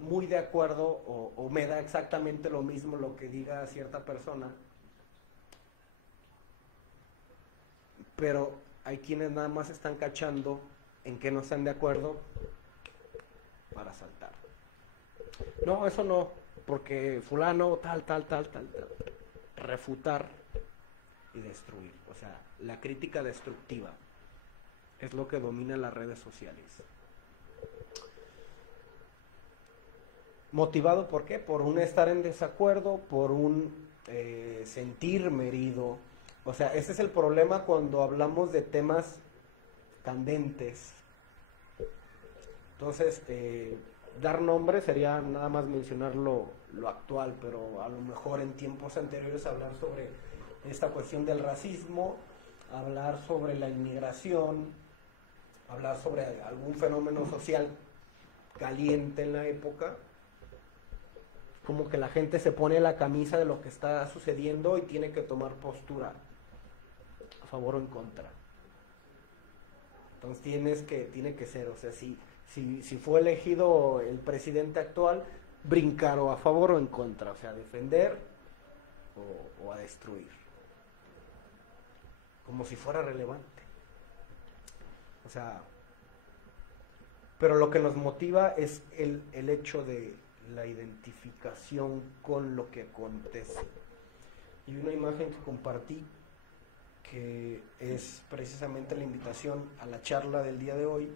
muy de acuerdo o me da exactamente lo mismo lo que diga cierta persona, pero hay quienes nada más están cachando en que no están de acuerdo para saltar. No, eso no, porque fulano tal. Refutar y destruir. O sea, la crítica destructiva es lo que domina las redes sociales. ¿Motivado por qué? Por un estar en desacuerdo, por un sentirme herido. O sea, ese es el problema cuando hablamos de temas candentes. Entonces, dar nombre sería nada más mencionar lo actual, pero a lo mejor en tiempos anteriores hablar sobre esta cuestión del racismo, hablar sobre la inmigración, hablar sobre algún fenómeno social caliente en la época, como que la gente se pone la camisa de lo que está sucediendo y tiene que tomar postura a favor o en contra. Entonces tiene que ser, o sea, si fue elegido el presidente actual, brincar o a favor o en contra, o sea, defender o a destruir, como si fuera relevante. O sea, pero lo que nos motiva es el hecho de la identificación con lo que acontece. Y una imagen que compartí, que es precisamente la invitación a la charla del día de hoy,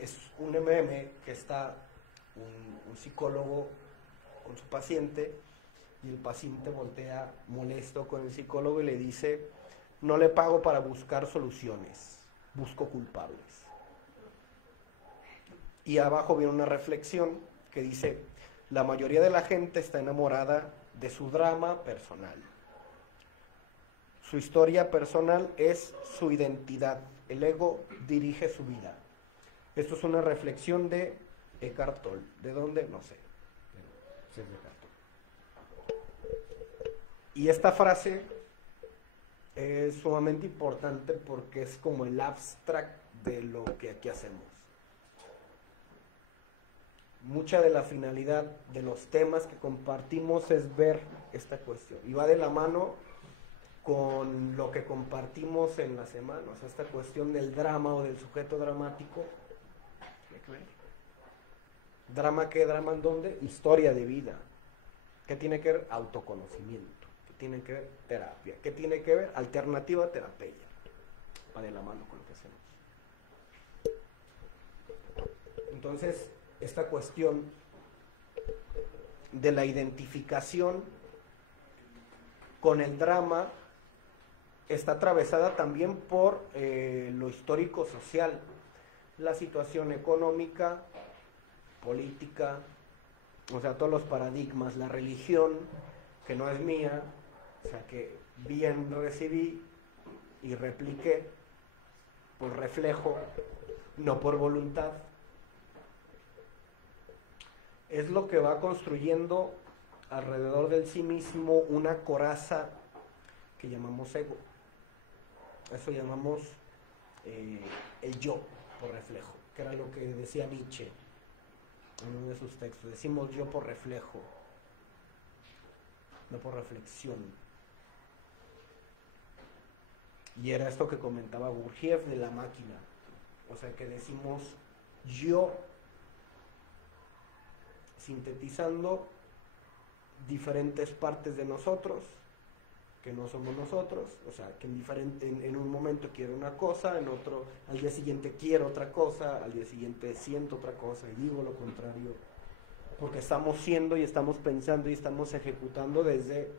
es un meme que está un psicólogo con su paciente y el paciente voltea molesto con el psicólogo y le dice: no le pago para buscar soluciones, busco culpables. Y abajo viene una reflexión que dice: la mayoría de la gente está enamorada de su drama personal. Su historia personal es su identidad. El ego dirige su vida. Esto es una reflexión de Eckhart Tolle. ¿De dónde? No sé. Pero es de Eckhart Tolle. Y esta frase es sumamente importante porque es como el abstract de lo que aquí hacemos. Mucha de la finalidad de los temas que compartimos es ver esta cuestión. Y va de la mano con lo que compartimos en la semana. O sea, esta cuestión del drama o del sujeto dramático. ¿Tiene que ver? ¿Drama qué? ¿Drama en dónde? Historia de vida. ¿Qué tiene que ver? Autoconocimiento. ¿Qué tiene que ver? Terapia. ¿Qué tiene que ver? Alternativa terapia. Va de la mano con lo que hacemos. Entonces, esta cuestión de la identificación con el drama está atravesada también por lo histórico social, la situación económica, política, o sea, todos los paradigmas, la religión, que no es mía, o sea, que bien recibí y repliqué por reflejo, no por voluntad. Es lo que va construyendo alrededor del sí mismo una coraza que llamamos ego. Eso llamamos el yo por reflejo, que era lo que decía Nietzsche en uno de sus textos. Decimos yo por reflejo, no por reflexión. Y era esto que comentaba Gurdjieff de la máquina. O sea, que decimos yo sintetizando diferentes partes de nosotros que no somos nosotros, o sea, que en un momento quiero una cosa, en otro, al día siguiente quiero otra cosa, al día siguiente siento otra cosa y digo lo contrario, porque estamos siendo y estamos pensando y estamos ejecutando desde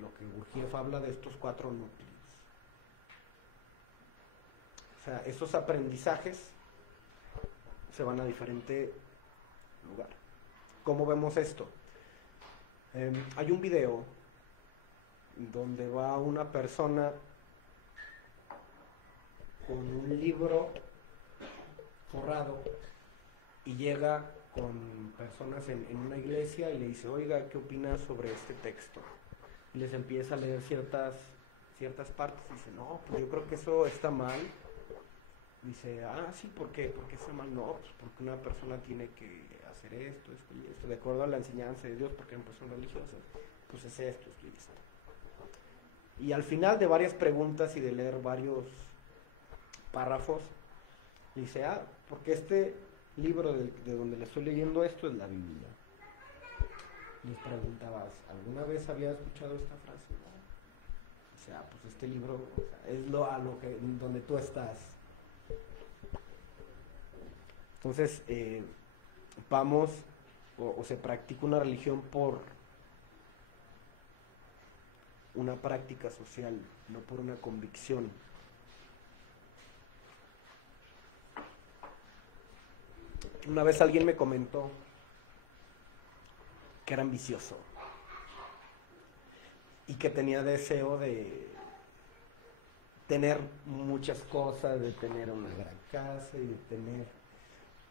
lo que Gurdjieff habla de estos 4 núcleos. O sea, estos aprendizajes se van a diferente lugar. ¿Cómo vemos esto? Hay un video donde va una persona con un libro forrado y llega con personas en una iglesia y le dice: oiga, ¿qué opinas sobre este texto? Y les empieza a leer ciertas partes y dice: no, pues yo creo que eso está mal, Dice, ah, sí, ¿por qué? ¿Por qué está mal? No, pues porque una persona tiene que hacer esto y esto, de acuerdo a la enseñanza de Dios, porque en son religiosas, pues es esto y esto. Y al final de varias preguntas y de leer varios párrafos, dice, ah, porque este libro de donde le estoy leyendo esto es la Biblia. Les preguntabas, ¿alguna vez había escuchado esta frase? No. O sea, pues este libro, o sea, es donde tú estás. Entonces, vamos, o se practica una religión por una práctica social, no por una convicción. Una vez alguien me comentó que era ambicioso y que tenía deseo de tener muchas cosas, de tener una gran casa y de tener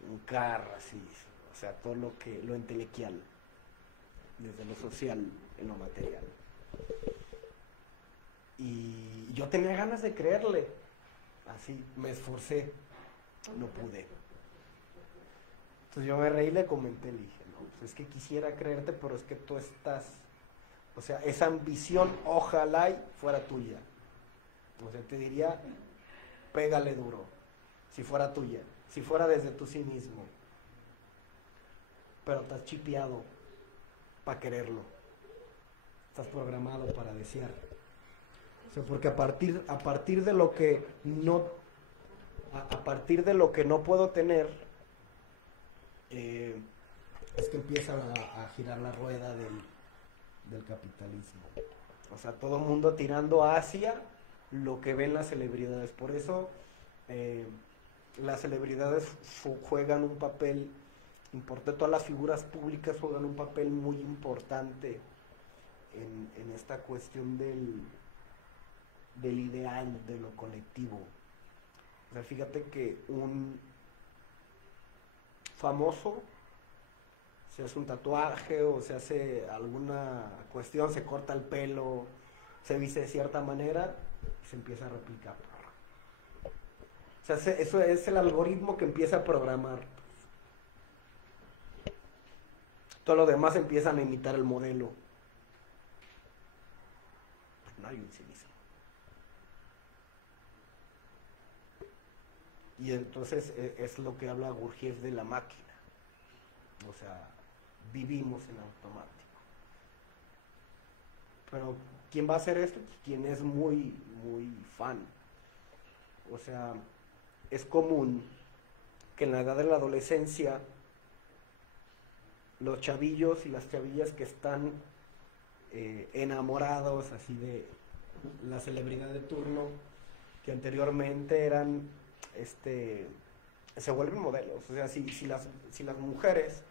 un carro así, o sea, todo lo intelectual, desde lo social en lo material. Y yo tenía ganas de creerle, así me esforcé, no pude. Entonces yo me reí y le comenté, le dije, no, pues es que quisiera creerte, pero es que tú estás, o sea, esa ambición ojalá y fuera tuya. O sea, te diría, pégale duro, si fuera tuya, si fuera desde tu sí mismo. Pero estás chipeado para quererlo. Estás programado para desear. O sea, porque a partir de lo que no, a partir de lo que no puedo tener, es que empieza a girar la rueda del capitalismo. O sea, todo el mundo tirando hacia lo que ven las celebridades. Por eso las celebridades juegan un papel importante, todas las figuras públicas juegan un papel muy importante en esta cuestión del ideal, de lo colectivo. O sea, fíjate que un famoso se hace un tatuaje o se hace alguna cuestión, se corta el pelo, se viste de cierta manera y se empieza a replicar. O sea, eso es el algoritmo que empieza a programar. Todo lo demás empiezan a imitar el modelo. No hay un sí mismo. Y entonces es lo que habla Gurdjieff de la máquina. O sea, vivimos en automático. Pero ¿quién va a hacer esto? Pues quien es muy, muy fan. O sea, es común que en la edad de la adolescencia los chavillos y las chavillas que están enamorados así de la celebridad de turno, que anteriormente eran se vuelven modelos. O sea, si las mujeres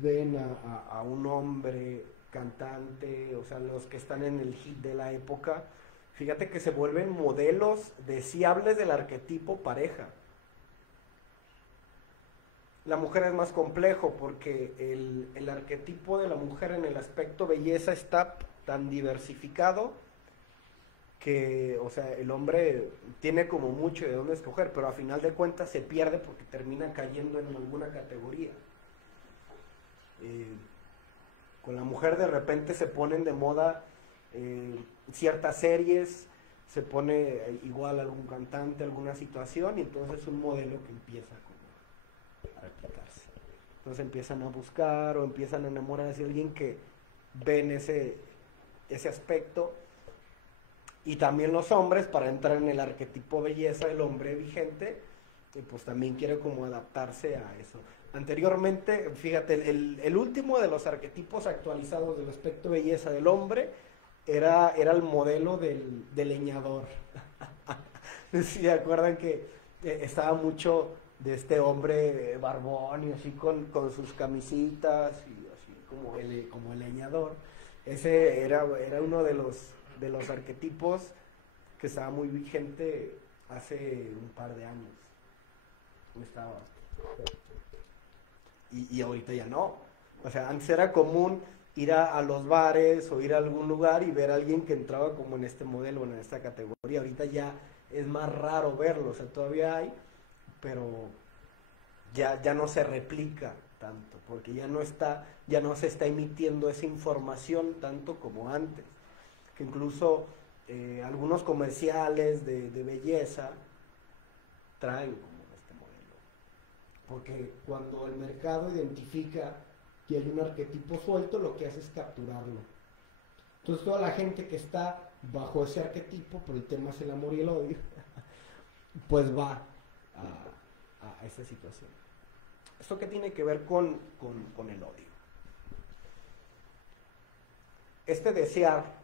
ven a un hombre cantante, o sea, los que están en el hit de la época, fíjate que se vuelven modelos deseables del arquetipo pareja. La mujer es más complejo porque el arquetipo de la mujer en el aspecto belleza está tan diversificado que, o sea, el hombre tiene como mucho de dónde escoger, pero a final de cuentas se pierde porque termina cayendo en alguna categoría. Con la mujer de repente se ponen de moda ciertas series, se pone igual algún cantante, alguna situación, y entonces es un modelo que empieza como a replicarse. Entonces empiezan a buscar o empiezan a enamorarse de alguien que ven ese aspecto. Y también los hombres, para entrar en el arquetipo belleza del hombre vigente, pues también quiere como adaptarse a eso. Anteriormente, fíjate, el último de los arquetipos actualizados del aspecto belleza del hombre era el modelo del leñador. ¿Sí se acuerdan que estaba mucho de este hombre barbón y así con sus camisitas y así como el leñador? Ese era uno de los arquetipos que estaba muy vigente hace un par de años. Estaba. Y ahorita ya no. O sea, antes era común ir a los bares o ir a algún lugar y ver a alguien que entraba como en este modelo, en esta categoría. Ahorita ya es más raro verlo, o sea, todavía hay, pero ya no se replica tanto, porque ya no se está emitiendo esa información tanto como antes, que incluso algunos comerciales de belleza traen como este modelo, porque cuando el mercado identifica que hay un arquetipo suelto, lo que hace es capturarlo. Entonces toda la gente que está bajo ese arquetipo, por el tema es el amor y el odio, pues va a esa situación. ¿Esto qué tiene que ver con el odio? Este desear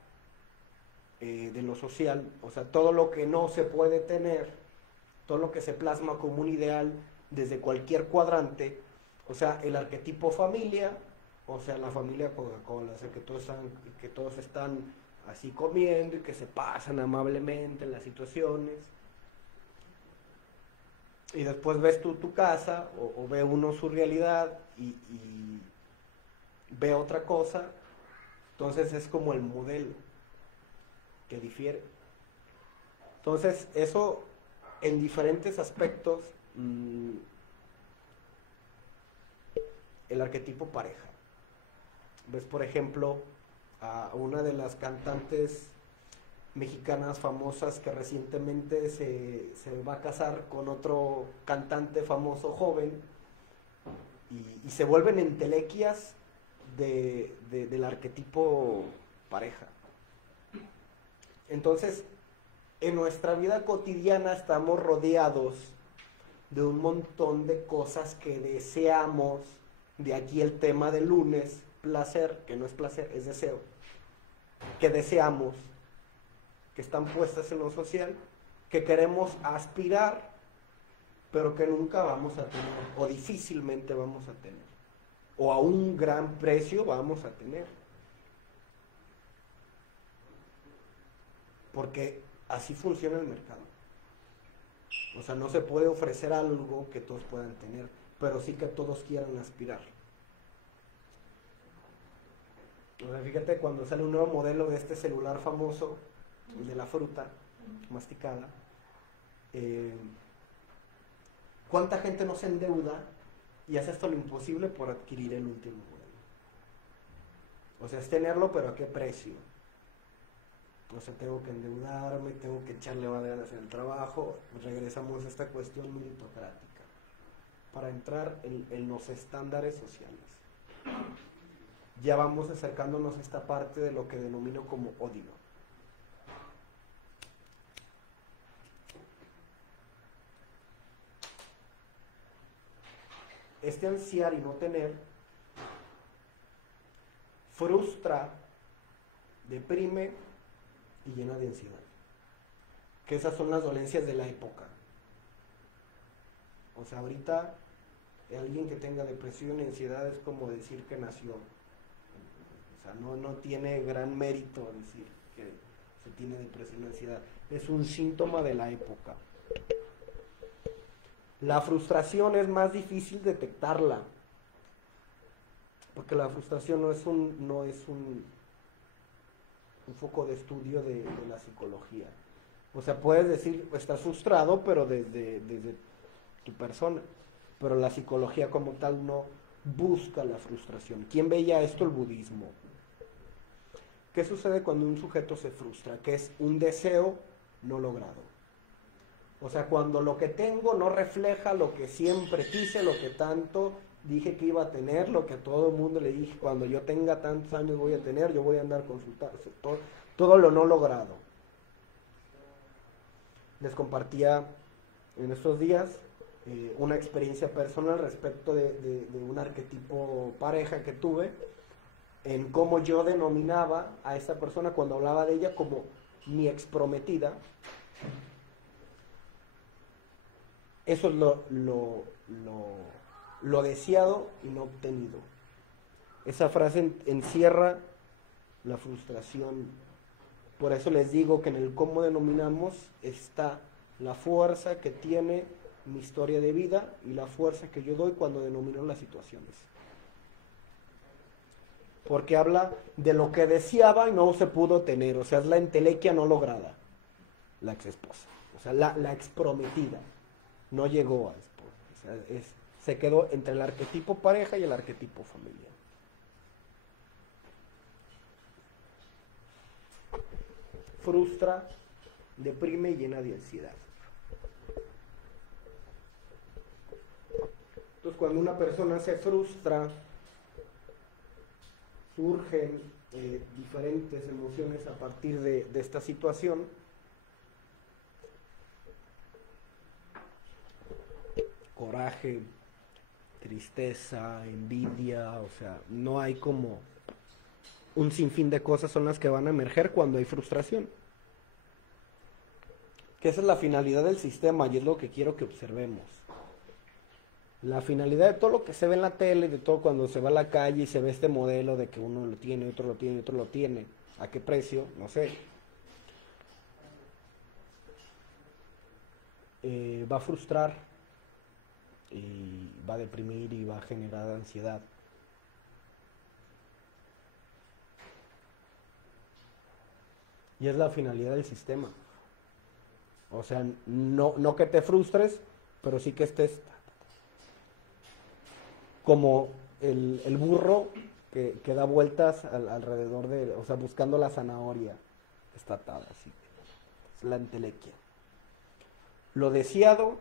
de lo social, o sea, todo lo que no se puede tener, todo lo que se plasma como un ideal desde cualquier cuadrante, o sea, el arquetipo familia, o sea, la familia Coca-Cola, o sea, que todos están así comiendo y que se pasan amablemente en las situaciones. Y después ves tú tu casa, o ve uno su realidad y ve otra cosa. Entonces es como el modelo que difiere. Entonces eso en diferentes aspectos, el arquetipo pareja. Ves, por ejemplo, a una de las cantantes mexicanas famosas que recientemente se va a casar con otro cantante famoso joven y se vuelven entelequias del arquetipo pareja. Entonces, en nuestra vida cotidiana estamos rodeados de un montón de cosas que deseamos. De aquí el tema del lunes, placer, que no es placer, es deseo, que deseamos, que están puestas en lo social, que queremos aspirar, pero que nunca vamos a tener, o difícilmente vamos a tener, o a un gran precio vamos a tener. Porque así funciona el mercado. O sea, no se puede ofrecer algo que todos puedan tener, pero sí que todos quieran aspirar. O sea, fíjate, cuando sale un nuevo modelo de este celular famoso, el de la fruta masticada, ¿cuánta gente no se endeuda y hace esto lo imposible por adquirir el último modelo? O sea, es tenerlo, pero ¿a qué precio? O sea, tengo que endeudarme, tengo que echarle más ganas en el trabajo. Pues regresamos a esta cuestión meritocrática para entrar en los estándares sociales. Ya vamos acercándonos a esta parte de lo que denomino como odio. Este ansiar y no tener frustra, deprime y llena de ansiedad. Que esas son las dolencias de la época. O sea, ahorita alguien que tenga depresión y ansiedad es como decir que nació. O sea, no tiene gran mérito decir que se tiene depresión y ansiedad. Es un síntoma de la época. La frustración es más difícil detectarla, porque la frustración no es un foco de estudio de la psicología. O sea, puedes decir, estás frustrado, pero desde tu persona. Pero la psicología como tal no busca la frustración. ¿Quién veía esto? El budismo. ¿Qué sucede cuando un sujeto se frustra? Que es un deseo no logrado. O sea, cuando lo que tengo no refleja lo que siempre quise, lo que tanto dije que iba a tener, lo que a todo el mundo le dije, cuando yo tenga tantos años voy a tener, yo voy a andar consultando, todo lo no logrado. Les compartía en estos días una experiencia personal respecto de un arquetipo pareja que tuve, en cómo yo denominaba a esa persona cuando hablaba de ella como mi exprometida. Eso es lo deseado y no obtenido. Esa frase encierra la frustración. Por eso les digo que en el cómo denominamos está la fuerza que tiene mi historia de vida y la fuerza que yo doy cuando denomino las situaciones. Porque habla de lo que deseaba y no se pudo tener. O sea, es la entelequia no lograda, la ex esposa. O sea, la exprometida, no llegó a esposa, o sea, se quedó entre el arquetipo pareja y el arquetipo familiar. Frustra, deprime y llena de ansiedad. Entonces, cuando una persona se frustra, surgen diferentes emociones a partir de esta situación. Coraje, tristeza, envidia, o sea, no hay como un sinfín de cosas son las que van a emerger cuando hay frustración. Que esa es la finalidad del sistema y es lo que quiero que observemos. La finalidad de todo lo que se ve en la tele, de todo cuando se va a la calle y se ve este modelo de que uno lo tiene, otro lo tiene, otro lo tiene, ¿a qué precio? No sé. Va a frustrar y va a deprimir y va a generar ansiedad. Y es la finalidad del sistema. O sea, no que te frustres, pero sí que estés como el burro que da vueltas alrededor de, o sea, buscando la zanahoria que está atada, así. Es la entelequia. Lo deseado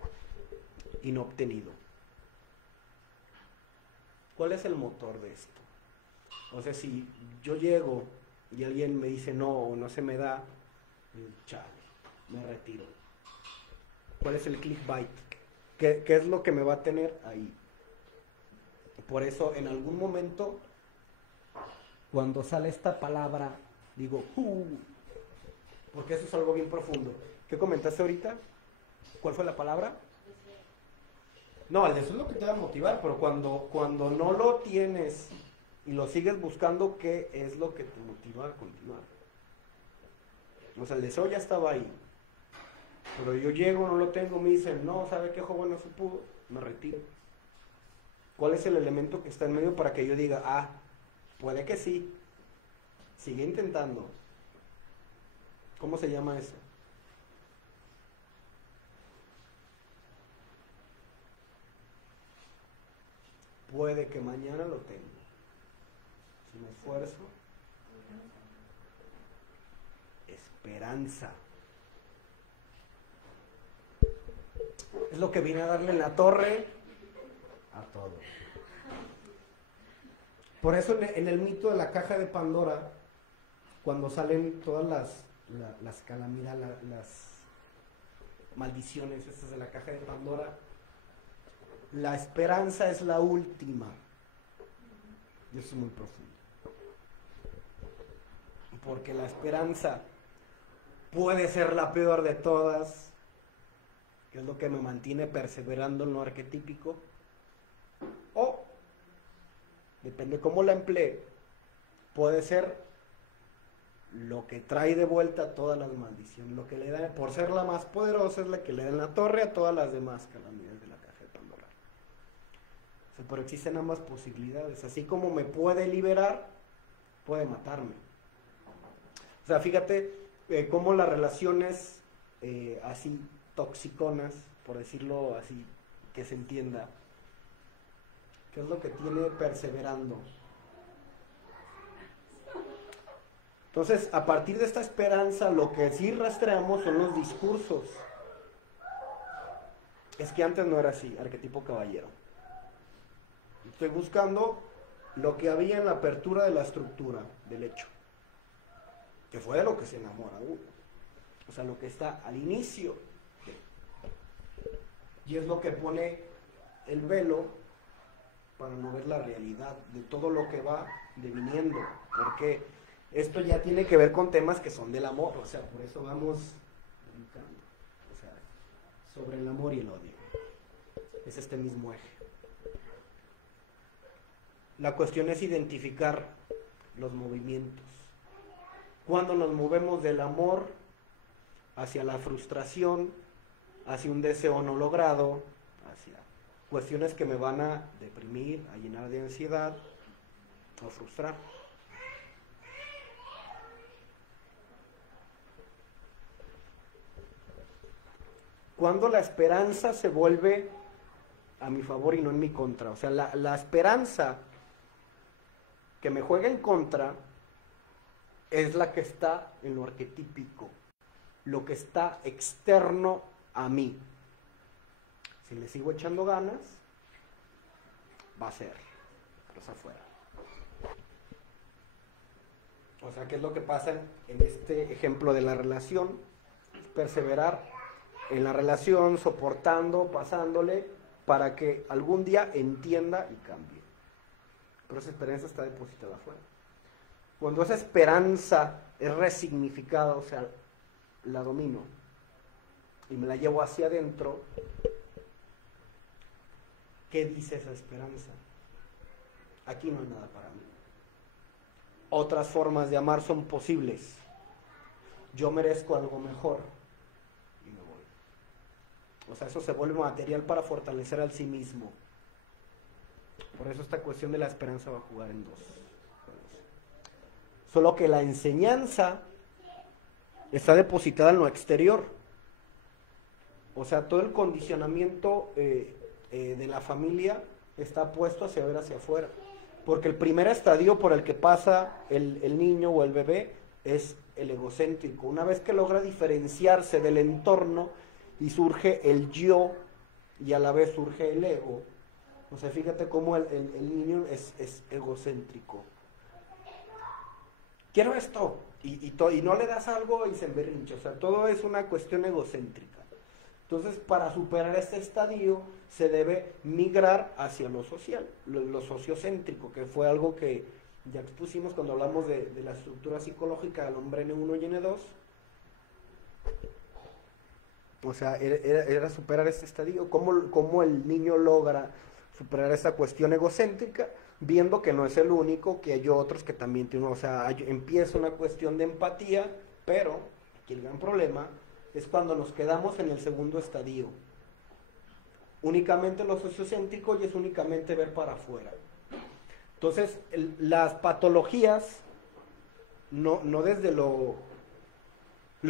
y no obtenido. ¿Cuál es el motor de esto? O sea, si yo llego y alguien me dice no o no se me da, chale, me retiro. ¿Cuál es el clickbait? ¿Qué es lo que me va a tener ahí? Por eso en algún momento, cuando sale esta palabra, digo, porque eso es algo bien profundo. ¿Qué comentaste ahorita? ¿Cuál fue la palabra? No, eso es lo que te va a motivar, pero cuando no lo tienes y lo sigues buscando, ¿qué es lo que te motiva a continuar? O sea, el deseo ya estaba ahí. Pero yo llego, no lo tengo, me dicen, no, ¿sabe qué, joven? No se pudo, me retiro. ¿Cuál es el elemento que está en medio para que yo diga, puede que sí, sigue intentando? ¿Cómo se llama eso? Puede que mañana lo tenga. Si me esfuerzo. Esperanza. Es lo que viene a darle en la torre a todo. Por eso en el mito de la caja de Pandora, cuando salen todas las calamidades, las maldiciones estas de la caja de Pandora, la esperanza es la última. Y eso es muy profundo. Porque la esperanza puede ser la peor de todas, que es lo que me mantiene perseverando en lo arquetípico, o, depende cómo la emplee, puede ser lo que trae de vuelta todas las maldiciones, lo que le da, por ser la más poderosa, es la que le da en la torre a todas las demás calamidades de la caja de Pandora. O sea, pero existen ambas posibilidades, así como me puede liberar, puede matarme. O sea, fíjate cómo las relaciones así toxiconas, por decirlo así, que se entienda, ¿qué es lo que tiene perseverando? Entonces, a partir de esta esperanza, lo que sí rastreamos son los discursos. Es que antes no era así, arquetipo caballero. Estoy buscando lo que había en la apertura de la estructura del hecho, que fue de lo que se enamora uno. O sea, lo que está al inicio. Y es lo que pone el velo para no ver la realidad de todo lo que va deviniendo. Porque esto ya tiene que ver con temas que son del amor. O sea, por eso vamos brincando. O sea, sobre el amor y el odio. Es este mismo eje. La cuestión es identificar los movimientos. Cuando nos movemos del amor hacia la frustración, hacia un deseo no logrado, hacia cuestiones que me van a deprimir, a llenar de ansiedad o frustrar. cuando la esperanza se vuelve a mi favor y no en mi contra. O sea, la esperanza que me juega en contra es la que está en lo arquetípico, lo que está externo a mí. Si le sigo echando ganas, va a ser los afuera. O sea, ¿qué es lo que pasa en este ejemplo de la relación? Perseverar en la relación, soportando, pasándole, para que algún día entienda y cambie. Pero esa esperanza está depositada afuera. Cuando esa esperanza es resignificada, o sea, la domino y me la llevo hacia adentro, ¿qué dice esa esperanza? Aquí no hay nada para mí. Otras formas de amar son posibles. Yo merezco algo mejor y me voy. O sea, eso se vuelve material para fortalecer al sí mismo. Por eso esta cuestión de la esperanza va a jugar en dos. Solo que la enseñanza está depositada en lo exterior. O sea, todo el condicionamiento de la familia está puesto hacia ver hacia afuera. Porque el primer estadio por el que pasa el niño o el bebé es el egocéntrico. Una vez que logra diferenciarse del entorno y surge el yo y a la vez surge el ego. O sea, fíjate cómo el niño es egocéntrico. Quiero esto, y no le das algo y se emberrincha. O sea, todo es una cuestión egocéntrica. Entonces, para superar este estadio, se debe migrar hacia lo social, lo sociocéntrico, que fue algo que ya expusimos cuando hablamos de la estructura psicológica del hombre N1 y N2. O sea, era superar este estadio. ¿Cómo el niño logra superar esta cuestión egocéntrica? Viendo que no es el único, que hay otros que también tienen, o sea, empieza una cuestión de empatía, pero aquí el gran problema es cuando nos quedamos en el segundo estadio. Únicamente lo sociocéntrico y es únicamente ver para afuera. Entonces, las patologías, no desde lo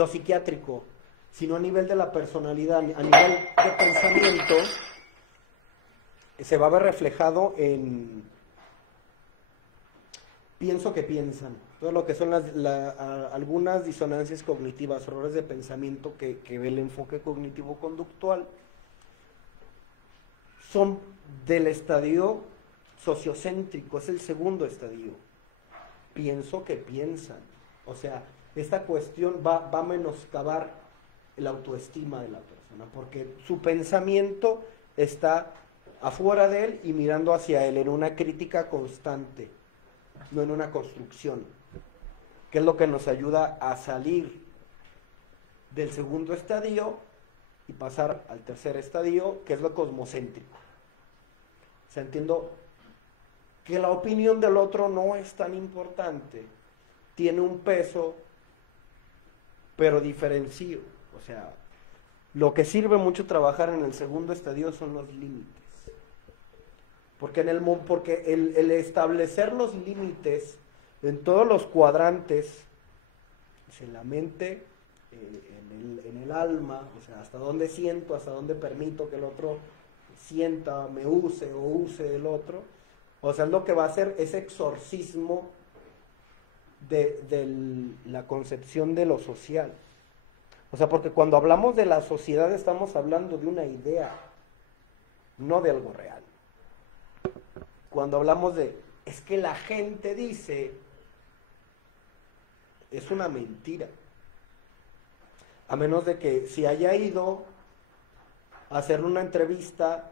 psiquiátrico, sino a nivel de la personalidad, a nivel de pensamiento, se va a ver reflejado en pienso que piensan, todo lo que son algunas disonancias cognitivas, errores de pensamiento que ve el enfoque cognitivo-conductual, son del estadio sociocéntrico, es el segundo estadio. Pienso que piensan, o sea, esta cuestión va a menoscabar la autoestima de la persona, porque su pensamiento está afuera de él y mirando hacia él en una crítica constante, no en una construcción, que es lo que nos ayuda a salir del segundo estadio y pasar al tercer estadio, que es lo cosmocéntrico. O sea, entiendo que la opinión del otro no es tan importante, tiene un peso, pero diferencio. O sea, lo que sirve mucho trabajar en el segundo estadio son los límites. Porque el establecer los límites en todos los cuadrantes, en la mente, en el alma, o sea, hasta dónde siento, hasta dónde permito que el otro sienta, me use o use el otro, o sea, es lo que va a hacer ese exorcismo de la concepción de lo social. O sea, porque cuando hablamos de la sociedad estamos hablando de una idea, no de algo real. Cuando hablamos es que la gente dice, es una mentira. A menos de que si haya ido a hacer una entrevista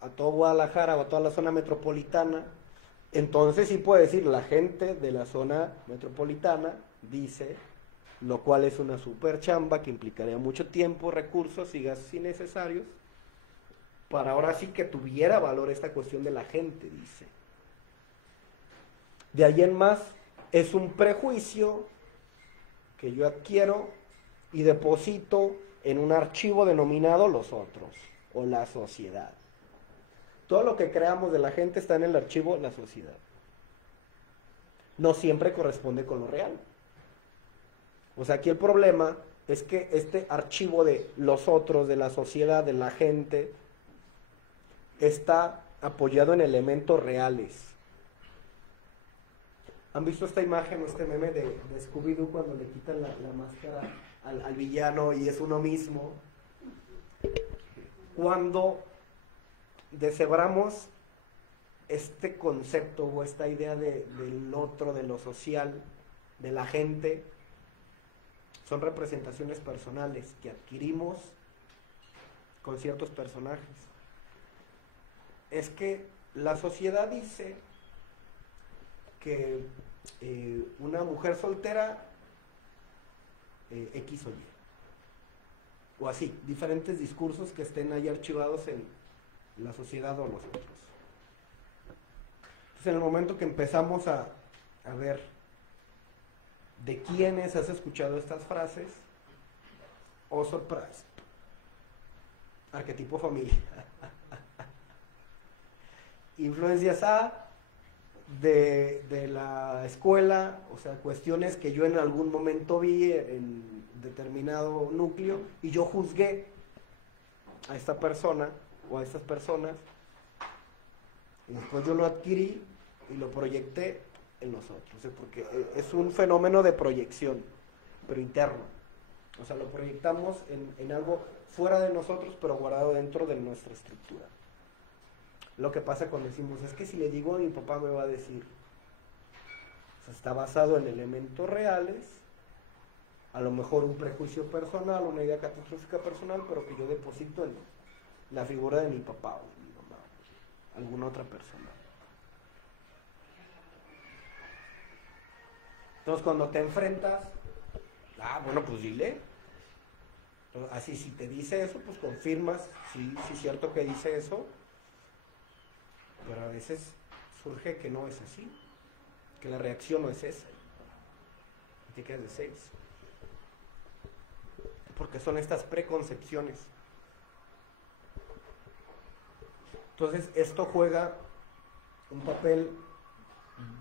a todo Guadalajara o a toda la zona metropolitana, entonces sí puede decir, la gente de la zona metropolitana dice, lo cual es una super chamba que implicaría mucho tiempo, recursos y gastos innecesarios, para ahora sí que tuviera valor esta cuestión de la gente, dice. De ahí en más, es un prejuicio que yo adquiero y deposito en un archivo denominado los otros, o la sociedad. Todo lo que creamos de la gente está en el archivo la sociedad. No siempre corresponde con lo real. O sea, aquí el problema es que este archivo de los otros, de la sociedad, de la gente, está apoyado en elementos reales. ¿Han visto esta imagen o este meme de Scooby-Doo cuando le quitan la máscara al villano y es uno mismo? Cuando deshebramos este concepto o esta idea del otro, de lo social, de la gente, son representaciones personales que adquirimos con ciertos personajes. Es que la sociedad dice que una mujer soltera X o Y, o así, diferentes discursos que estén ahí archivados en la sociedad o nosotros. Entonces, en el momento que empezamos a ver de quiénes has escuchado estas frases, oh surprise, arquetipo familia, influencias de la escuela, o sea, cuestiones que yo en algún momento vi en determinado núcleo y yo juzgué a esta persona o a estas personas y después yo lo adquirí y lo proyecté en nosotros, o sea, porque es un fenómeno de proyección, pero interno, o sea, lo proyectamos en algo fuera de nosotros, pero guardado dentro de nuestra estructura. Lo que pasa cuando decimos, es que si le digo a mi papá me va a decir, o sea, está basado en elementos reales, a lo mejor un prejuicio personal, una idea catastrófica personal, pero que yo deposito en la figura de mi papá o de mi mamá, alguna otra persona. Entonces cuando te enfrentas, bueno, pues dile. Entonces, así si te dice eso, pues confirmas, sí, es cierto que dice eso, pero a veces surge que no es así, que la reacción no es esa, y te quedas de 6. Porque son estas preconcepciones. Entonces esto juega un papel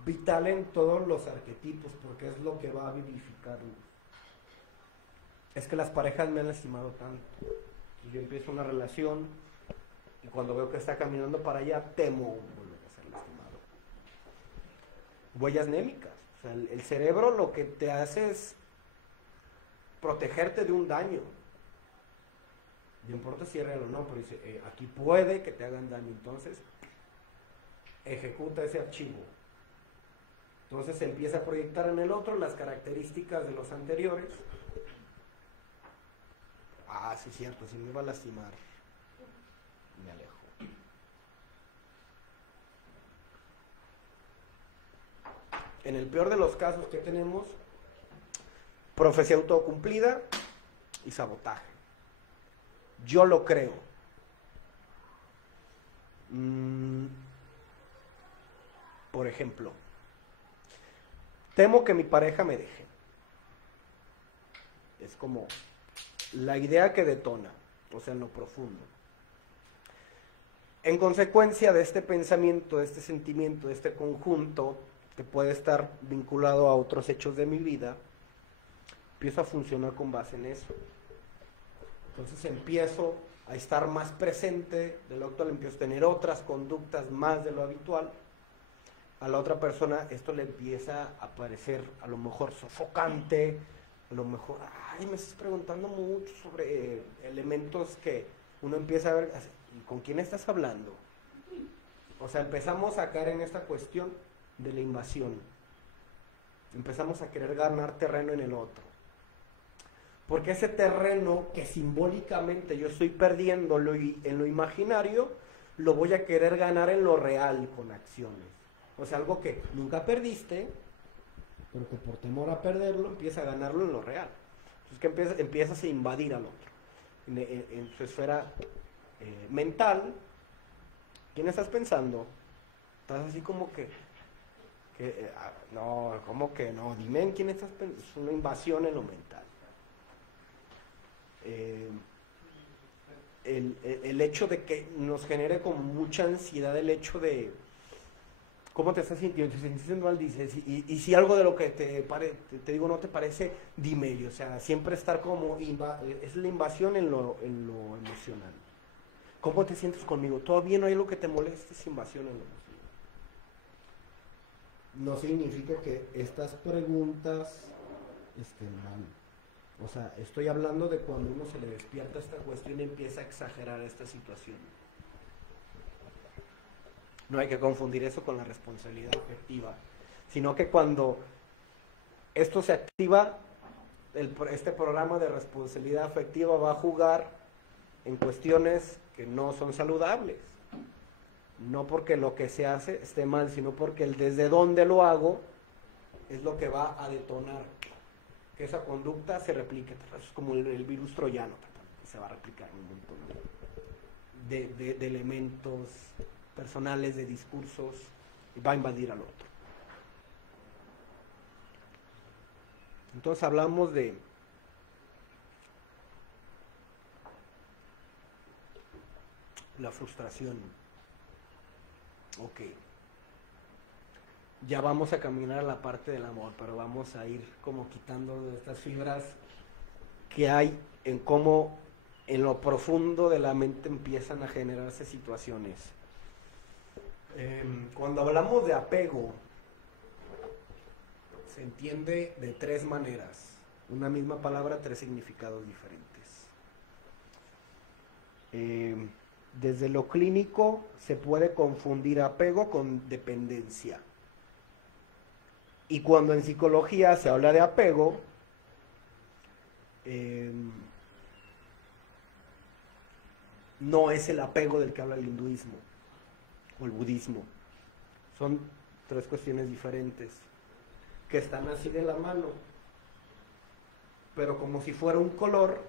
vital en todos los arquetipos, porque es lo que va a vivificarlos. Es que las parejas me han lastimado tanto. Y yo empiezo una relación y cuando veo que está caminando para allá, temo volver a ser lastimado. Huellas némicas. O sea, el cerebro lo que te hace es protegerte de un daño. No importa si es real o no, pero dice, aquí puede que te hagan daño. Entonces, ejecuta ese archivo. Entonces se empieza a proyectar en el otro las características de los anteriores. Sí es cierto, si me va a lastimar, me alejo. En el peor de los casos que tenemos, profecía autocumplida y sabotaje. Yo lo creo. Por ejemplo, temo que mi pareja me deje. Es como la idea que detona, o sea, en lo profundo. En consecuencia de este pensamiento, de este sentimiento, de este conjunto, que puede estar vinculado a otros hechos de mi vida, empiezo a funcionar con base en eso. Entonces empiezo a estar más presente de lo actual, empiezo a tener otras conductas más de lo habitual. A la otra persona esto le empieza a parecer a lo mejor sofocante, a lo mejor, me estás preguntando mucho sobre elementos que uno empieza a ver, ¿y con quién estás hablando? O sea, empezamos a caer en esta cuestión de la invasión. Empezamos a querer ganar terreno en el otro. Porque ese terreno que simbólicamente yo estoy perdiendo en lo imaginario, lo voy a querer ganar en lo real con acciones. O sea, algo que nunca perdiste, pero que por temor a perderlo, empieza a ganarlo en lo real. Entonces que empiezas a invadir al otro. En su esfera mental, ¿quién estás pensando? Estás así como que no, ¿cómo que no? Dime en quién estás pensando. Es una invasión en lo mental. El hecho de que nos genere como mucha ansiedad el hecho de ¿Cómo te estás sintiendo? Si te sientes mal, dices, y si algo de lo que te digo no te parece, dime. O sea, siempre estar como, es la invasión en lo emocional. ¿Cómo te sientes conmigo? ¿Todavía no hay algo que te moleste? Es invasión en lo emocional. No significa que estas preguntas estén mal. O sea, estoy hablando de cuando uno se le despierta esta cuestión y empieza a exagerar esta situación. No hay que confundir eso con la responsabilidad afectiva, sino que cuando esto se activa, este programa de responsabilidad afectiva va a jugar en cuestiones que no son saludables. No porque lo que se hace esté mal, sino porque el desde dónde lo hago es lo que va a detonar que esa conducta se replique. Es como el virus troyano, que se va a replicar en un montón de elementos personales, de discursos, y va a invadir al otro. Entonces hablamos de la frustración. Ok. Ya vamos a caminar a la parte del amor, pero vamos a ir como quitando de estas fibras que hay en cómo en lo profundo de la mente empiezan a generarse situaciones. Cuando hablamos de apego, se entiende de tres maneras. Una misma palabra, tres significados diferentes. Desde lo clínico se puede confundir apego con dependencia. Y cuando en psicología se habla de apego, no es el apego del que habla el hinduismo o el budismo. Son tres cuestiones diferentes que están así de la mano, pero como si fuera un color,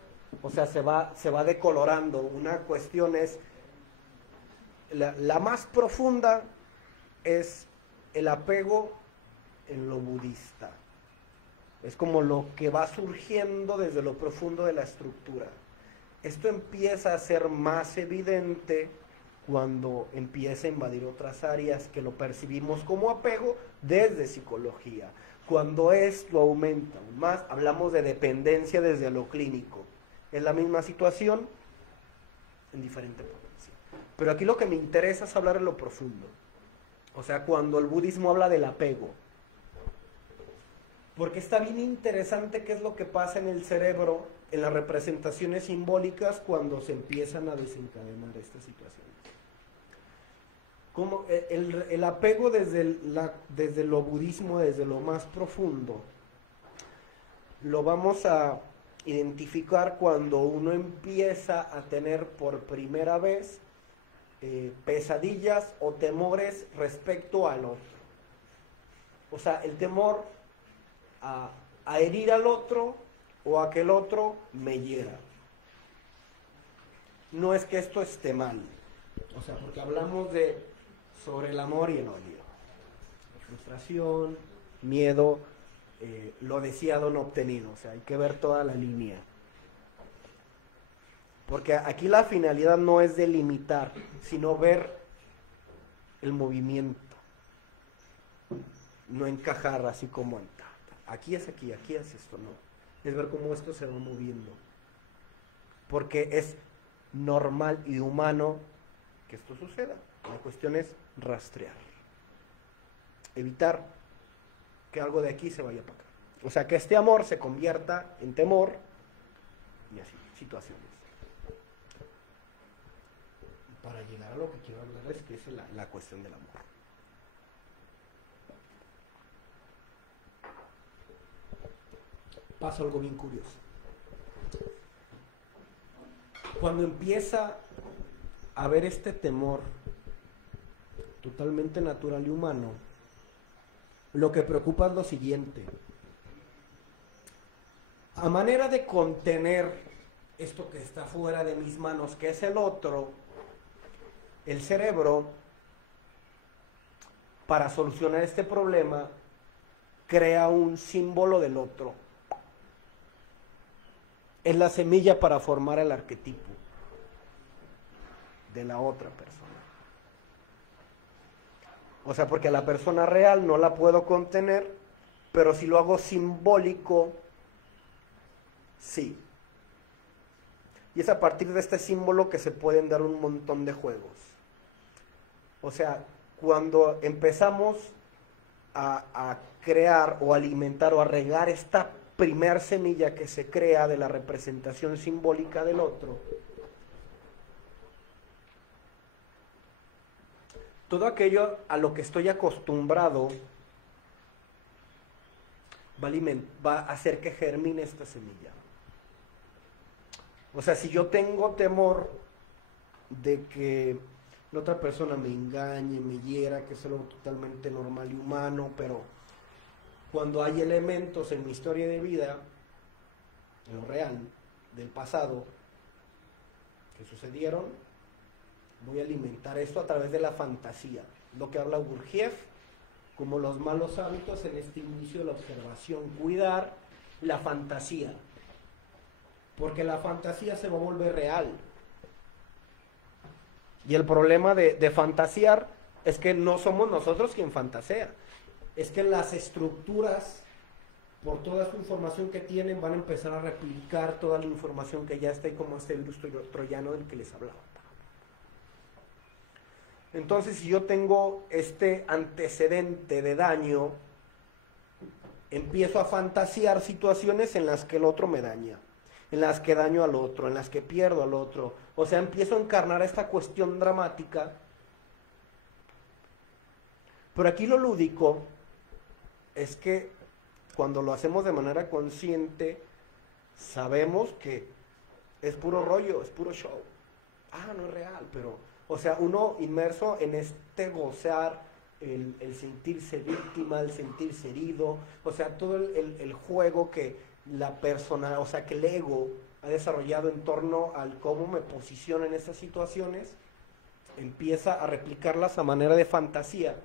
o sea, se va decolorando. Una cuestión es, la más profunda es el apego en lo budista. Es como lo que va surgiendo desde lo profundo de la estructura. Esto empieza a ser más evidente cuando empieza a invadir otras áreas que lo percibimos como apego desde psicología. Cuando esto aumenta aún más, hablamos de dependencia desde lo clínico. Es la misma situación en diferente potencia. Pero aquí lo que me interesa es hablar de lo profundo. O sea, cuando el budismo habla del apego. Porque está bien interesante qué es lo que pasa en el cerebro, en las representaciones simbólicas, cuando se empiezan a desencadenar estas situaciones. Como el apego desde lo budismo, desde lo más profundo, lo vamos a identificar cuando uno empieza a tener por primera vez pesadillas o temores respecto al otro. O sea, el temor a herir al otro o a que el otro me hiera. No es que esto esté mal, o sea, porque hablamos sobre el amor y el odio, frustración, miedo, lo deseado no obtenido. O sea, hay que ver toda la línea, porque aquí la finalidad no es delimitar, sino ver el movimiento, no encajar así como aquí es aquí es esto, no, es ver cómo esto se va moviendo, porque es normal y humano que esto suceda. La cuestión es rastrear, evitar que algo de aquí se vaya para acá. O sea, que este amor se convierta en temor y así, situaciones. Para llegar a lo que quiero hablarles, que es la cuestión del amor. Pasa algo bien curioso. Cuando empieza a haber este temor totalmente natural y humano, lo que preocupa es lo siguiente. A manera de contener esto que está fuera de mis manos, que es el otro, el cerebro, para solucionar este problema, crea un símbolo del otro. Es la semilla para formar el arquetipo de la otra persona. O sea, porque a la persona real no la puedo contener, pero si lo hago simbólico, sí. Y es a partir de este símbolo que se pueden dar un montón de juegos. O sea, cuando empezamos a crear o alimentar o a regar esta primer semilla que se crea de la representación simbólica del otro, todo aquello a lo que estoy acostumbrado va a hacer que germine esta semilla. O sea, si yo tengo temor de que la otra persona me engañe, me hiera, que es algo totalmente normal y humano, pero cuando hay elementos en mi historia de vida, en lo real, del pasado, que sucedieron, voy a alimentar esto a través de la fantasía. Lo que habla Gurdjieff, como los malos hábitos en este inicio de la observación. Cuidar la fantasía, porque la fantasía se va a volver real. Y el problema de fantasear es que no somos nosotros quien fantasea. Es que las estructuras, por toda esta información que tienen, van a empezar a replicar toda la información que ya está, y como este virus troyano del que les hablaba. Entonces, si yo tengo este antecedente de daño, empiezo a fantasear situaciones en las que el otro me daña, en las que daño al otro, en las que pierdo al otro. O sea, empiezo a encarnar esta cuestión dramática. Pero aquí lo lúdico es que cuando lo hacemos de manera consciente, sabemos que es puro rollo, es puro show. Ah, no es real, pero... O sea, uno inmerso en este gozar, el sentirse víctima, el sentirse herido, o sea, todo el juego que la persona, o sea, que el ego ha desarrollado en torno al cómo me posiciono en esas situaciones, empieza a replicarlas a manera de fantasía.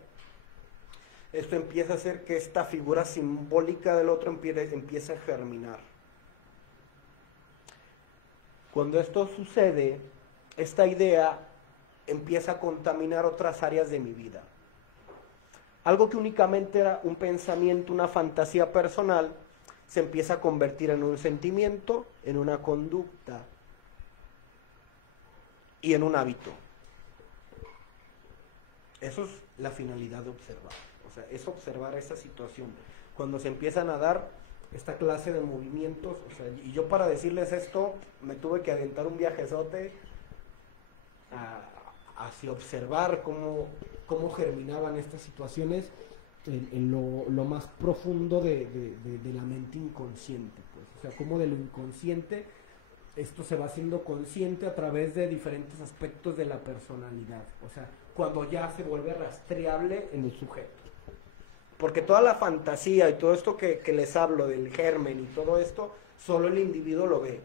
Esto empieza a hacer que esta figura simbólica del otro empiece a germinar. Cuando esto sucede, esta idea empieza a contaminar otras áreas de mi vida. Algo que únicamente era un pensamiento, una fantasía personal, se empieza a convertir en un sentimiento, en una conducta y en un hábito. Eso es la finalidad de observar. O sea, es observar esa situación. Cuando se empiezan a dar esta clase de movimientos, o sea, y yo para decirles esto me tuve que aventar un viajezote hacia observar cómo germinaban estas situaciones en lo más profundo de la mente inconsciente, pues. O sea, cómo de lo inconsciente esto se va haciendo consciente a través de diferentes aspectos de la personalidad. O sea, cuando ya se vuelve rastreable en el sujeto. Porque toda la fantasía y todo esto que les hablo del germen y todo esto, solo el individuo lo ve.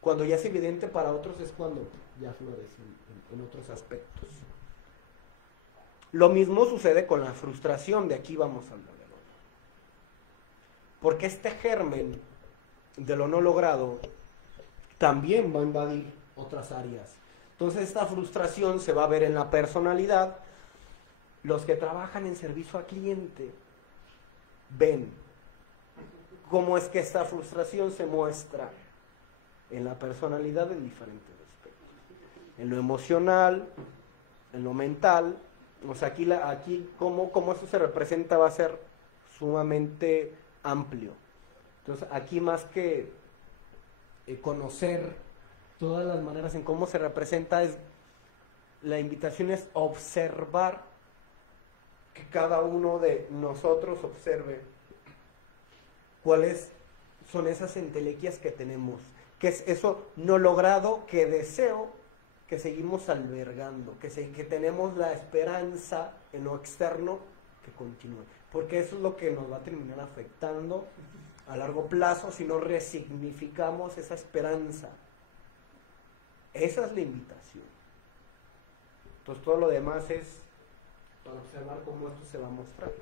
Cuando ya es evidente para otros es cuando ya florece en otros aspectos. Lo mismo sucede con la frustración, de aquí vamos a hablar de lo otro. Porque este germen de lo no logrado también va a invadir otras áreas. Entonces esta frustración se va a ver en la personalidad. Los que trabajan en servicio al cliente ven cómo es que esta frustración se muestra en la personalidad en diferentes aspectos. En lo emocional, en lo mental. O sea, aquí cómo eso se representa va a ser sumamente amplio. Entonces, aquí más que conocer todas las maneras en cómo se representa, la invitación es observar, que cada uno de nosotros observe cuáles son esas entelequias que tenemos, que es eso no logrado que deseo, que seguimos albergando, que tenemos la esperanza en lo externo que continúe, porque eso es lo que nos va a terminar afectando a largo plazo si no resignificamos esa esperanza. Esa es la invitación. Entonces todo lo demás es para observar cómo esto se va a mostrar.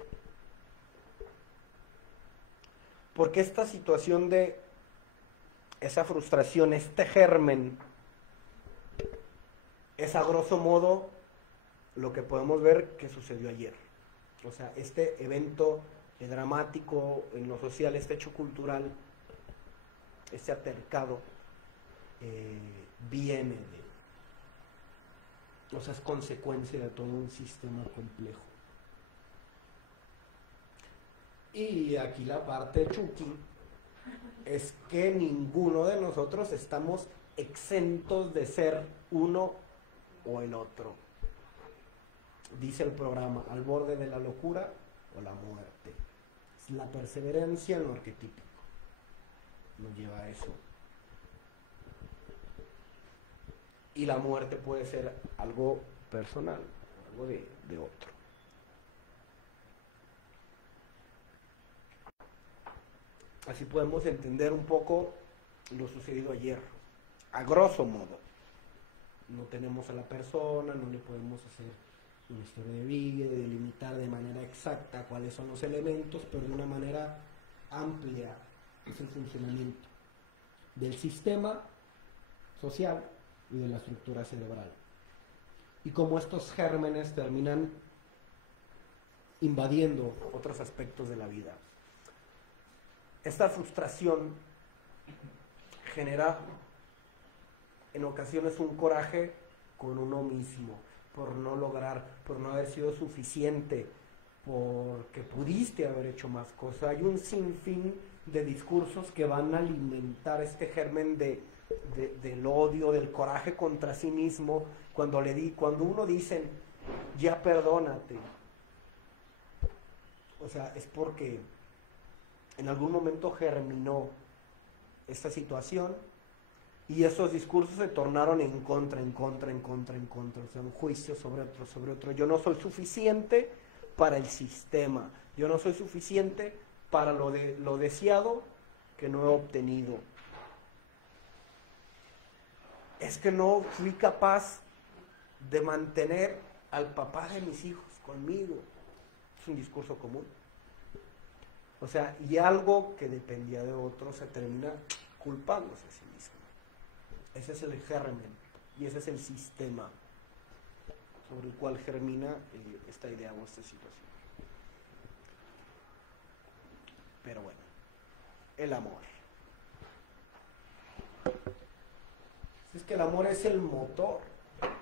Porque esta situación de esa frustración, este germen, es a grosso modo lo que podemos ver que sucedió ayer. O sea, este evento dramático en lo social, este hecho cultural, este altercado, viene de, o sea, es consecuencia de todo un sistema complejo. Y aquí la parte chuki es que ninguno de nosotros estamos exentos de ser uno o el otro. Dice el programa, al borde de la locura o la muerte. La perseverancia en lo arquetípico nos lleva a eso. Y la muerte puede ser algo personal, algo de otro. Así podemos entender un poco lo sucedido ayer, a grosso modo. No tenemos a la persona, no le podemos hacer una historia de vida, delimitar de manera exacta cuáles son los elementos, pero de una manera amplia es el funcionamiento del sistema social y de la estructura cerebral. Y cómo estos gérmenes terminan invadiendo otros aspectos de la vida. Esta frustración genera en ocasiones un coraje con uno mismo, por no lograr, por no haber sido suficiente, porque pudiste haber hecho más cosas. Hay un sinfín de discursos que van a alimentar este germen del odio, del coraje contra sí mismo. Cuando uno dice, ya perdónate, o sea, es porque en algún momento germinó esta situación y esos discursos se tornaron en contra, o sea, un juicio sobre otro. Yo no soy suficiente para el sistema, yo no soy suficiente para lo deseado que no he obtenido. Es que no fui capaz de mantener al papá de mis hijos conmigo. Es un discurso común. O sea, y algo que dependía de otro se termina culpándose a sí mismo. Ese es el germen y ese es el sistema sobre el cual germina esta idea o esta situación. Pero bueno, el amor. Es que el amor es el motor.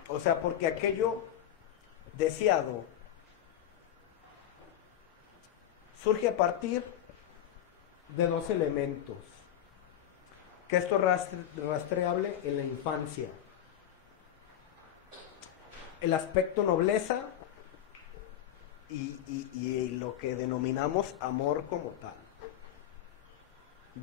O sea, porque aquello deseado surge a partir de dos elementos, que esto es rastreable en la infancia. El aspecto nobleza y lo que denominamos amor como tal.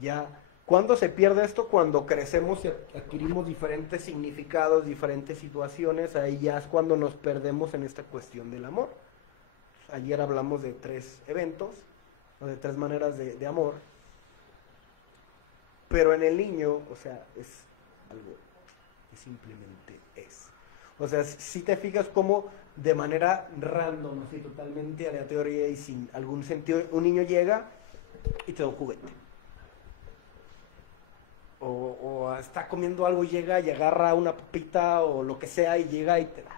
Ya, ¿cuándo se pierde esto? Cuando crecemos y adquirimos diferentes significados, diferentes situaciones, ahí ya es cuando nos perdemos en esta cuestión del amor. Ayer hablamos de 3 eventos, o de 3 maneras de amor, pero en el niño, o sea, es algo que simplemente es. O sea, si te fijas como de manera random, así totalmente aleatoria y sin algún sentido, un niño llega y te da un juguete. O está comiendo algo y llega y agarra una papita o lo que sea y llega y te da.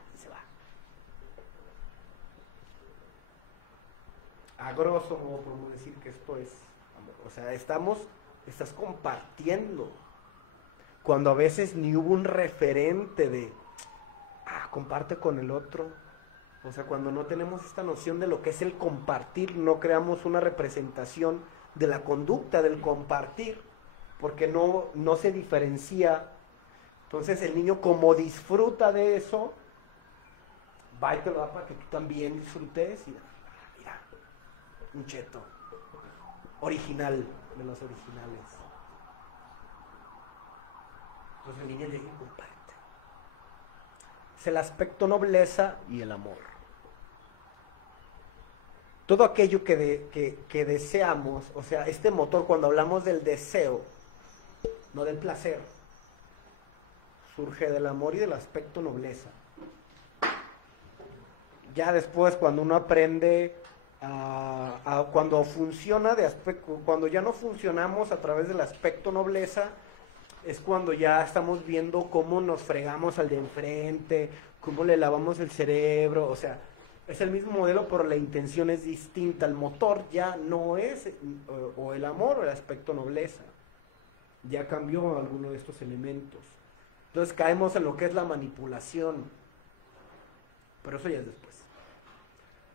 A grosso modo podemos decir que esto es amor. O sea, estás compartiendo. Cuando a veces ni hubo un referente de, comparte con el otro. O sea, cuando no tenemos esta noción de lo que es el compartir, no creamos una representación de la conducta del compartir, porque no se diferencia. Entonces el niño, como disfruta de eso, va y te lo da para que tú también disfrutes y un cheto original de los originales. Entonces el niño llega y comparte. Es el aspecto nobleza y el amor. Todo aquello que deseamos, o sea, este motor, cuando hablamos del deseo, no del placer, surge del amor y del aspecto nobleza. Ya después, cuando uno aprende cuando funciona cuando ya no funcionamos a través del aspecto nobleza, es cuando ya estamos viendo cómo nos fregamos al de enfrente, cómo le lavamos el cerebro. O sea, Es el mismo modelo, pero la intención es distinta. El motor ya no es o el amor o el aspecto nobleza. Ya cambió alguno de estos elementos. Entonces caemos en lo que es la manipulación. Pero eso ya es después.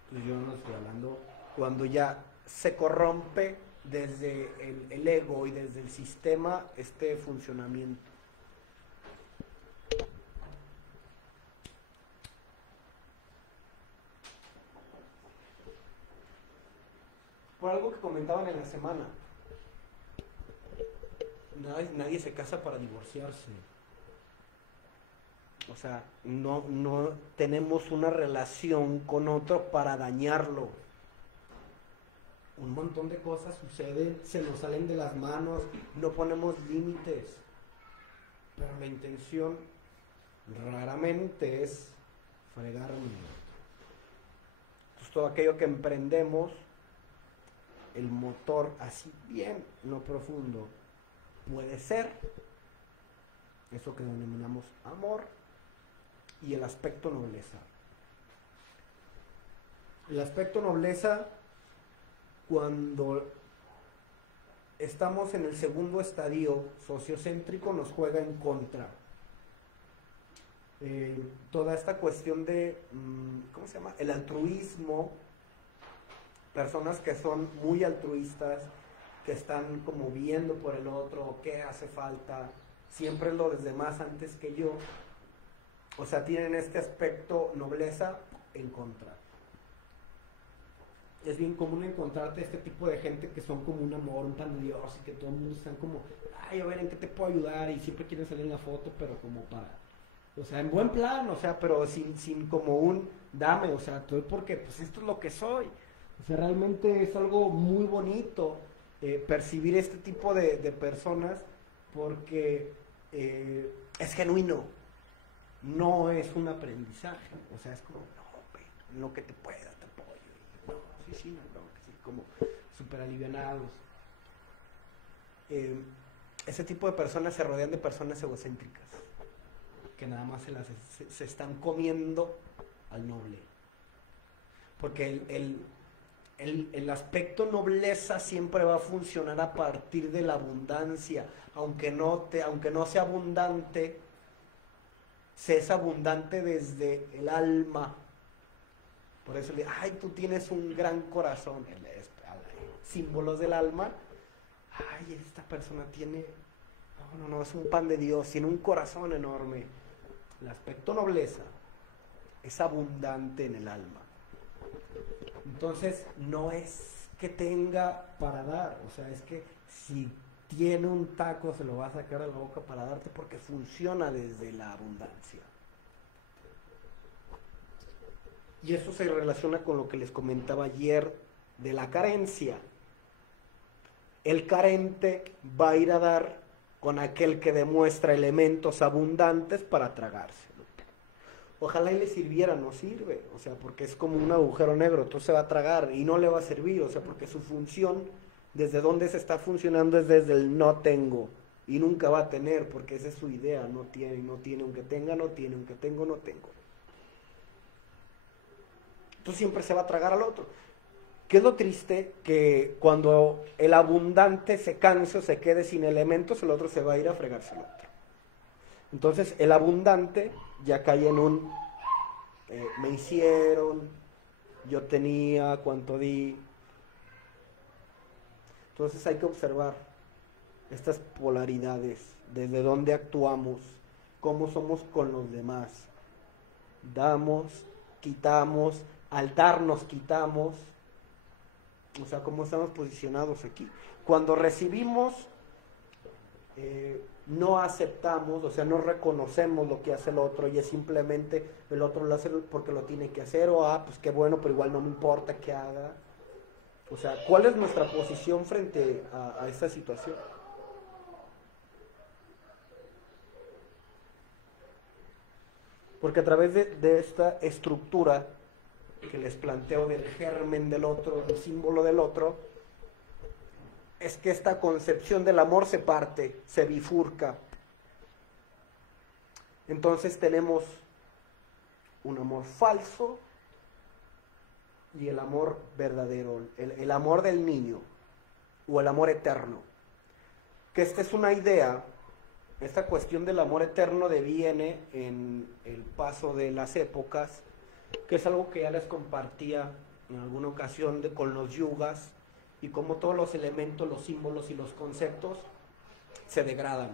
Entonces yo no estoy hablando cuando ya se corrompe desde el ego y desde el sistema este funcionamiento. Por algo que comentaban en la semana, nadie se casa para divorciarse. O sea, no tenemos una relación con otro para dañarlo. Un montón de cosas suceden, se nos salen de las manos, no ponemos límites. Pero la intención raramente es fregarme. Entonces todo aquello que emprendemos, el motor así bien no profundo, puede ser eso que denominamos amor y el aspecto nobleza. El aspecto nobleza, cuando estamos en el segundo estadio sociocéntrico, nos juega en contra. Toda esta cuestión de, ¿cómo se llama? El altruismo, personas que son muy altruistas, que están como viendo por el otro, qué hace falta, siempre lo desde más antes que yo. O sea, tienen este aspecto nobleza en contra. Es bien común encontrarte este tipo de gente que son como un amor, un pan de Dios, y que todo el mundo están como, ay, a ver, ¿en qué te puedo ayudar? Y siempre quieren salir en la foto, pero como para, o sea, en buen plan, o sea, pero sin como un dame, o sea, todo porque pues esto es lo que soy. O sea, realmente es algo muy bonito percibir este tipo de personas, porque es genuino, no es un aprendizaje. O sea, es como, no, en lo que te pueda, te apoyo. Y, no, sí, no, sí, como súper alivianados. Ese tipo de personas se rodean de personas egocéntricas, que nada más se están comiendo al noble. Porque el aspecto nobleza siempre va a funcionar a partir de la abundancia. Aunque no sea abundante, se es abundante desde el alma. Por eso le ay, tú tienes un gran corazón. Símbolos del alma. Ay, esta persona tiene, no, es un pan de Dios, tiene un corazón enorme. El aspecto nobleza es abundante en el alma. Entonces, no es que tenga para dar, o sea, es que si tiene un taco se lo va a sacar de la boca para darte, porque funciona desde la abundancia. Y eso se relaciona con lo que les comentaba ayer de la carencia. El carente va a ir a dar con aquel que demuestra elementos abundantes para tragárselo. Ojalá y le sirviera, no sirve, o sea, porque es como un agujero negro, entonces se va a tragar y no le va a servir, o sea, porque su función, desde donde se está funcionando, es desde el no tengo, y nunca va a tener, porque esa es su idea, no tiene aunque tenga, no tiene aunque tengo, no tengo. Entonces siempre se va a tragar al otro. ¿Qué es lo triste? Que cuando el abundante se canse o se quede sin elementos, el otro se va a ir a fregarse al otro. Entonces el abundante ya cae en un me hicieron, yo tenía, cuánto di. Entonces hay que observar estas polaridades, desde dónde actuamos, cómo somos con los demás. Damos, quitamos, al darnos quitamos, o sea, cómo estamos posicionados aquí. Cuando recibimos, no aceptamos, o sea, no reconocemos lo que hace el otro y es simplemente el otro lo hace porque lo tiene que hacer, o pues qué bueno, pero igual no me importa que haga. O sea, ¿cuál es nuestra posición frente a esta situación? Porque a través de esta estructura que les planteo del germen del otro, el símbolo del otro, es que esta concepción del amor se parte, se bifurca. Entonces tenemos un amor falso y el amor verdadero, el amor del niño o el amor eterno. Que esta es una idea, esta cuestión del amor eterno deviene en el paso de las épocas, que es algo que ya les compartía en alguna ocasión con los yugas, y cómo todos los elementos, los símbolos y los conceptos se degradan.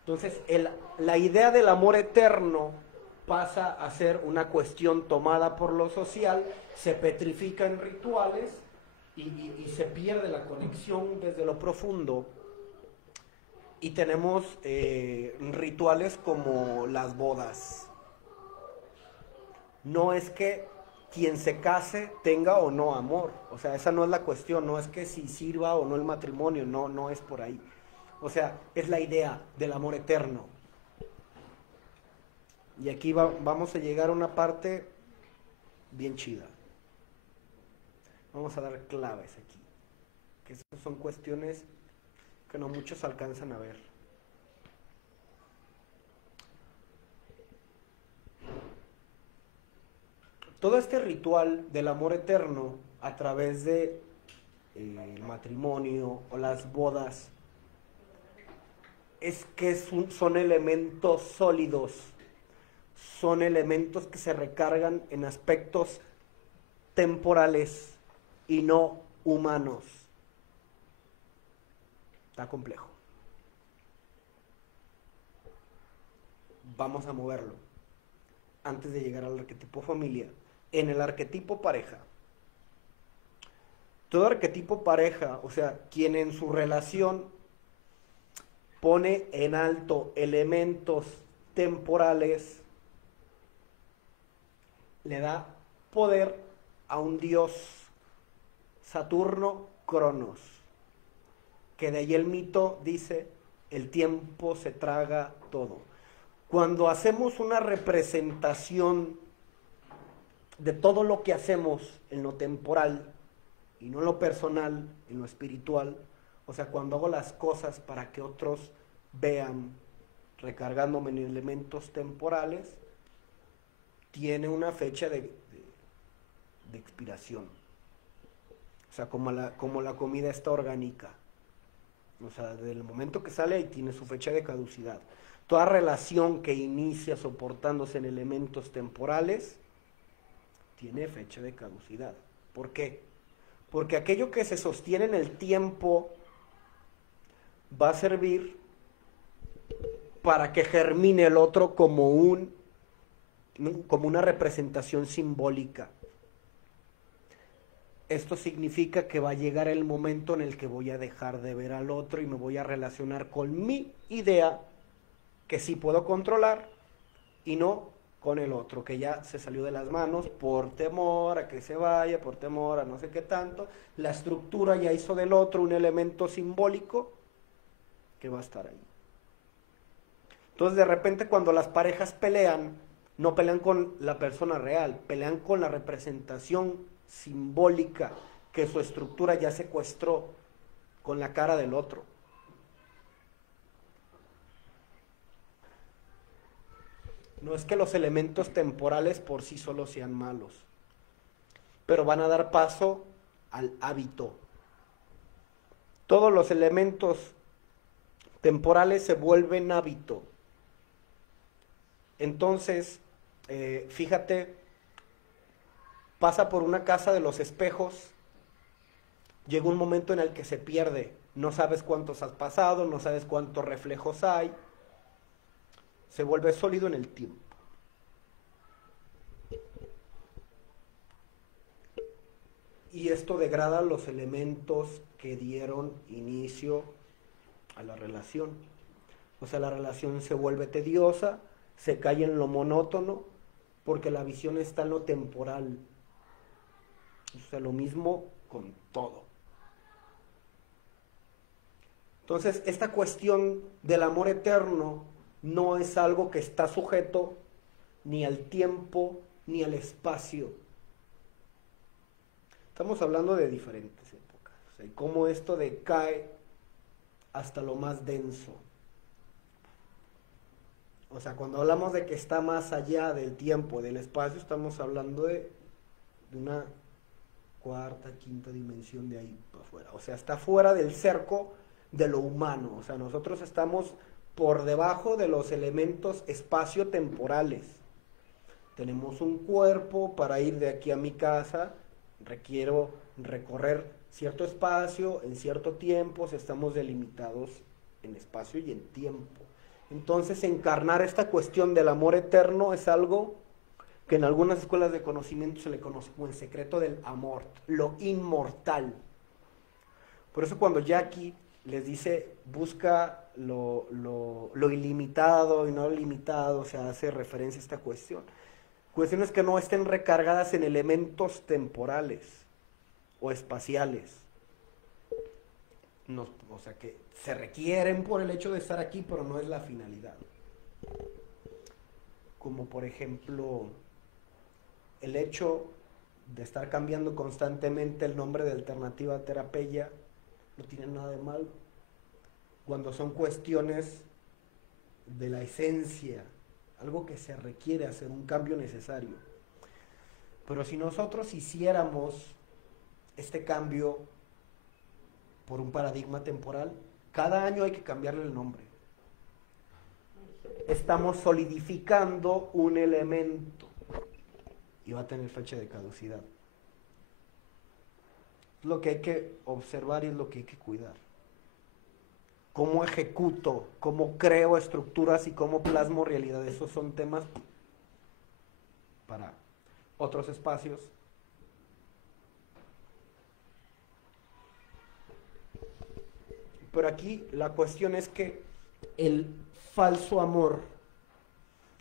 Entonces, la idea del amor eterno pasa a ser una cuestión tomada por lo social, se petrifica en rituales y se pierde la conexión desde lo profundo. Y tenemos rituales como las bodas. No es que quien se case tenga o no amor, o sea, esa no es la cuestión, no es que si sirva o no el matrimonio, no es por ahí. O sea, es la idea del amor eterno. Y aquí vamos a llegar a una parte bien chida. Vamos a dar claves aquí, que esas son cuestiones que no muchos alcanzan a ver. Todo este ritual del amor eterno a través de el matrimonio o las bodas es que son elementos sólidos, son elementos que se recargan en aspectos temporales y no humanos. Está complejo. Vamos a moverlo antes de llegar al arquetipo familia. En el arquetipo pareja, todo arquetipo pareja, o sea, quien en su relación pone en alto elementos temporales, le da poder a un dios, Saturno Cronos, que de ahí el mito dice, el tiempo se traga todo. Cuando hacemos una representación de todo lo que hacemos en lo temporal y no en lo personal, en lo espiritual, o sea, cuando hago las cosas para que otros vean, recargándome en elementos temporales, tiene una fecha de expiración. O sea, como la comida está orgánica. O sea, desde el momento que sale ahí tiene su fecha de caducidad. Toda relación que inicia soportándose en elementos temporales tiene fecha de caducidad. ¿Por qué? Porque aquello que se sostiene en el tiempo va a servir para que germine el otro como una representación simbólica. Esto significa que va a llegar el momento en el que voy a dejar de ver al otro y me voy a relacionar con mi idea que sí puedo controlar y no con el otro, que ya se salió de las manos por temor a que se vaya, por temor a no sé qué tanto. La estructura ya hizo del otro un elemento simbólico que va a estar ahí. Entonces, de repente, cuando las parejas pelean, no pelean con la persona real, pelean con la representación simbólica que su estructura ya secuestró con la cara del otro. No es que los elementos temporales por sí solos sean malos, pero van a dar paso al hábito. Todos los elementos temporales se vuelven hábito. Entonces, fíjate, pasa por una casa de los espejos, llega un momento en el que se pierde, no sabes cuántos has pasado, no sabes cuántos reflejos hay, se vuelve sólido en el tiempo. Y esto degrada los elementos que dieron inicio a la relación. O sea, la relación se vuelve tediosa, se cae en lo monótono, porque la visión está en lo temporal. O sea, lo mismo con todo. Entonces, esta cuestión del amor eterno no es algo que está sujeto ni al tiempo ni al espacio. Estamos hablando de diferentes épocas, o sea, y cómo esto decae hasta lo más denso. O sea, cuando hablamos de que está más allá del tiempo, del espacio, estamos hablando de una cuarta, quinta dimensión de ahí para afuera. O sea, está fuera del cerco de lo humano. O sea, nosotros estamos por debajo de los elementos espacio-temporales. Tenemos un cuerpo, para ir de aquí a mi casa, requiero recorrer cierto espacio, en cierto tiempo, si estamos delimitados en espacio y en tiempo. Entonces, encarnar esta cuestión del amor eterno es algo que en algunas escuelas de conocimiento se le conoce como el secreto del amor, lo inmortal. Por eso cuando Jackie les dice, busca lo ilimitado y no limitado, o sea, hace referencia a esta cuestión. Cuestiones que no estén recargadas en elementos temporales o espaciales. No, o sea, que se requieren por el hecho de estar aquí, pero no es la finalidad. Como por ejemplo, el hecho de estar cambiando constantemente el nombre de alternativa terapia no tiene nada de malo. Cuando son cuestiones de la esencia, algo que se requiere hacer, un cambio necesario. Pero si nosotros hiciéramos este cambio por un paradigma temporal, cada año hay que cambiarle el nombre. Estamos solidificando un elemento y va a tener fecha de caducidad. Es lo que hay que observar y es lo que hay que cuidar. Cómo ejecuto, cómo creo estructuras y cómo plasmo realidad. Esos son temas para otros espacios. Pero aquí la cuestión es que el falso amor,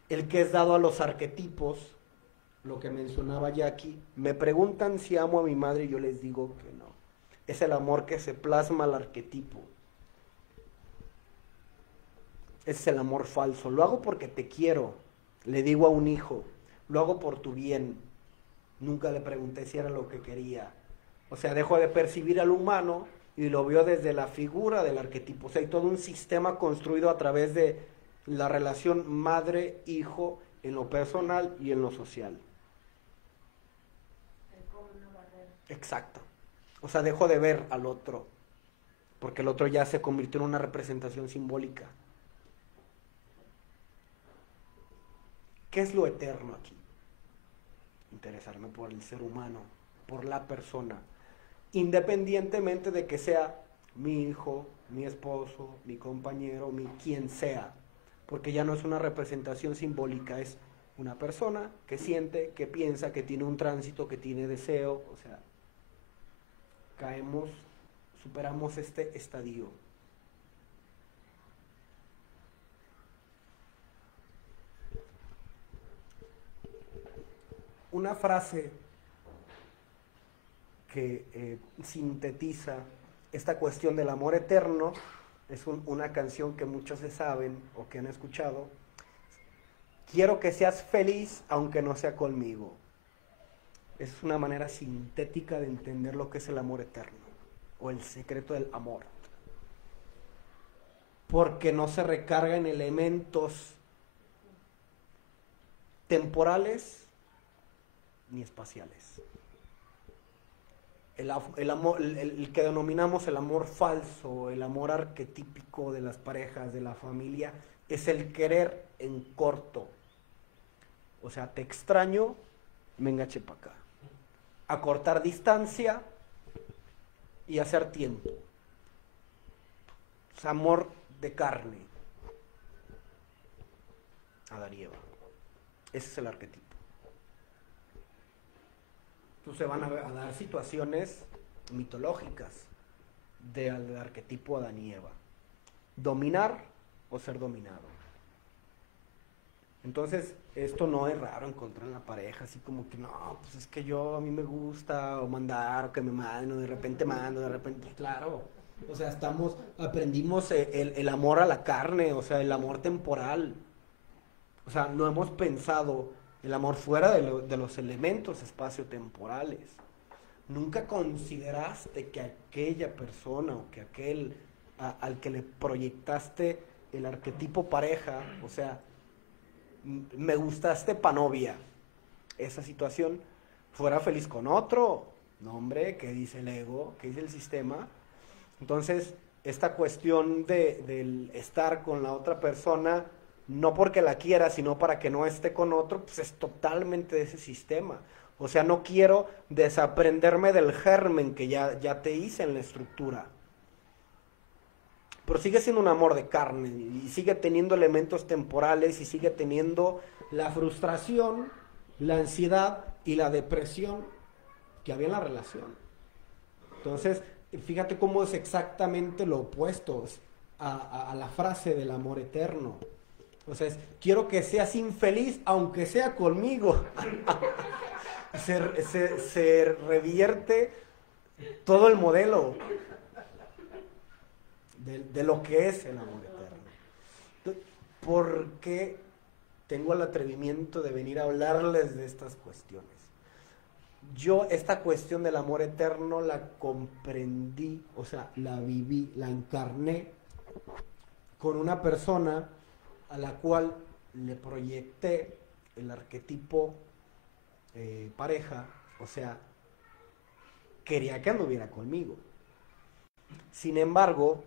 el que es dado a los arquetipos, lo que mencionaba Jackie, me preguntan si amo a mi madre y yo les digo que no. Es el amor que se plasma al arquetipo. Ese es el amor falso. Lo hago porque te quiero, le digo a un hijo. Lo hago por tu bien. Nunca le pregunté si era lo que quería. O sea, dejo de percibir al humano y lo veo desde la figura del arquetipo. O sea, hay todo un sistema construido a través de la relación madre-hijo en lo personal y en lo social. Exacto. O sea, dejo de ver al otro, porque el otro ya se convirtió en una representación simbólica. ¿Qué es lo eterno aquí? Interesarme por el ser humano, por la persona, independientemente de que sea mi hijo, mi esposo, mi compañero, quien sea, porque ya no es una representación simbólica, es una persona que siente, que piensa, que tiene un tránsito, que tiene deseo, o sea, superamos este estadio. Una frase que sintetiza esta cuestión del amor eterno es una canción que muchos se saben o que han escuchado. Quiero que seas feliz aunque no sea conmigo. Es una manera sintética de entender lo que es el amor eterno o el secreto del amor. Porque no se recarga en elementos temporales ni espaciales. El amor, el que denominamos el amor falso, el amor arquetípico de las parejas, de la familia, es el querer en corto. O sea, te extraño, venga chepa acá. Acortar distancia y hacer tiempo. Es amor de carne. Adán y Eva. Ese es el arquetipo. Entonces van a dar situaciones mitológicas del arquetipo Adán y Eva. Dominar o ser dominado. Entonces, esto no es raro encontrar en la pareja, así como que no, pues es que a mí me gusta, o mandar, o que me manden, o de repente mando, de repente, claro. O sea, aprendimos el amor a la carne, o sea, el amor temporal. O sea, no hemos pensado el amor fuera de los elementos espacio-temporales. Nunca consideraste que aquella persona o que aquel al que le proyectaste el arquetipo pareja, o sea, me gustaste pa' novia, esa situación, fuera feliz con otro, No, hombre, ¿qué dice el ego? ¿Qué dice el sistema? Entonces, esta cuestión del estar con la otra persona, no porque la quiera, sino para que no esté con otro, pues es totalmente de ese sistema. O sea, no quiero desaprenderme del germen que ya te hice en la estructura. Pero sigue siendo un amor de carne y sigue teniendo elementos temporales y sigue teniendo la frustración, la ansiedad y la depresión que había en la relación. Entonces, fíjate cómo es exactamente lo opuesto a la frase del amor eterno. O sea, quiero que seas infeliz aunque sea conmigo. Se revierte todo el modelo de lo que es el amor eterno. ¿Por qué tengo el atrevimiento de venir a hablarles de estas cuestiones? Yo esta cuestión del amor eterno la comprendí, o sea, la viví, la encarné con una persona a la cual le proyecté el arquetipo pareja, o sea, quería que anduviera conmigo. Sin embargo,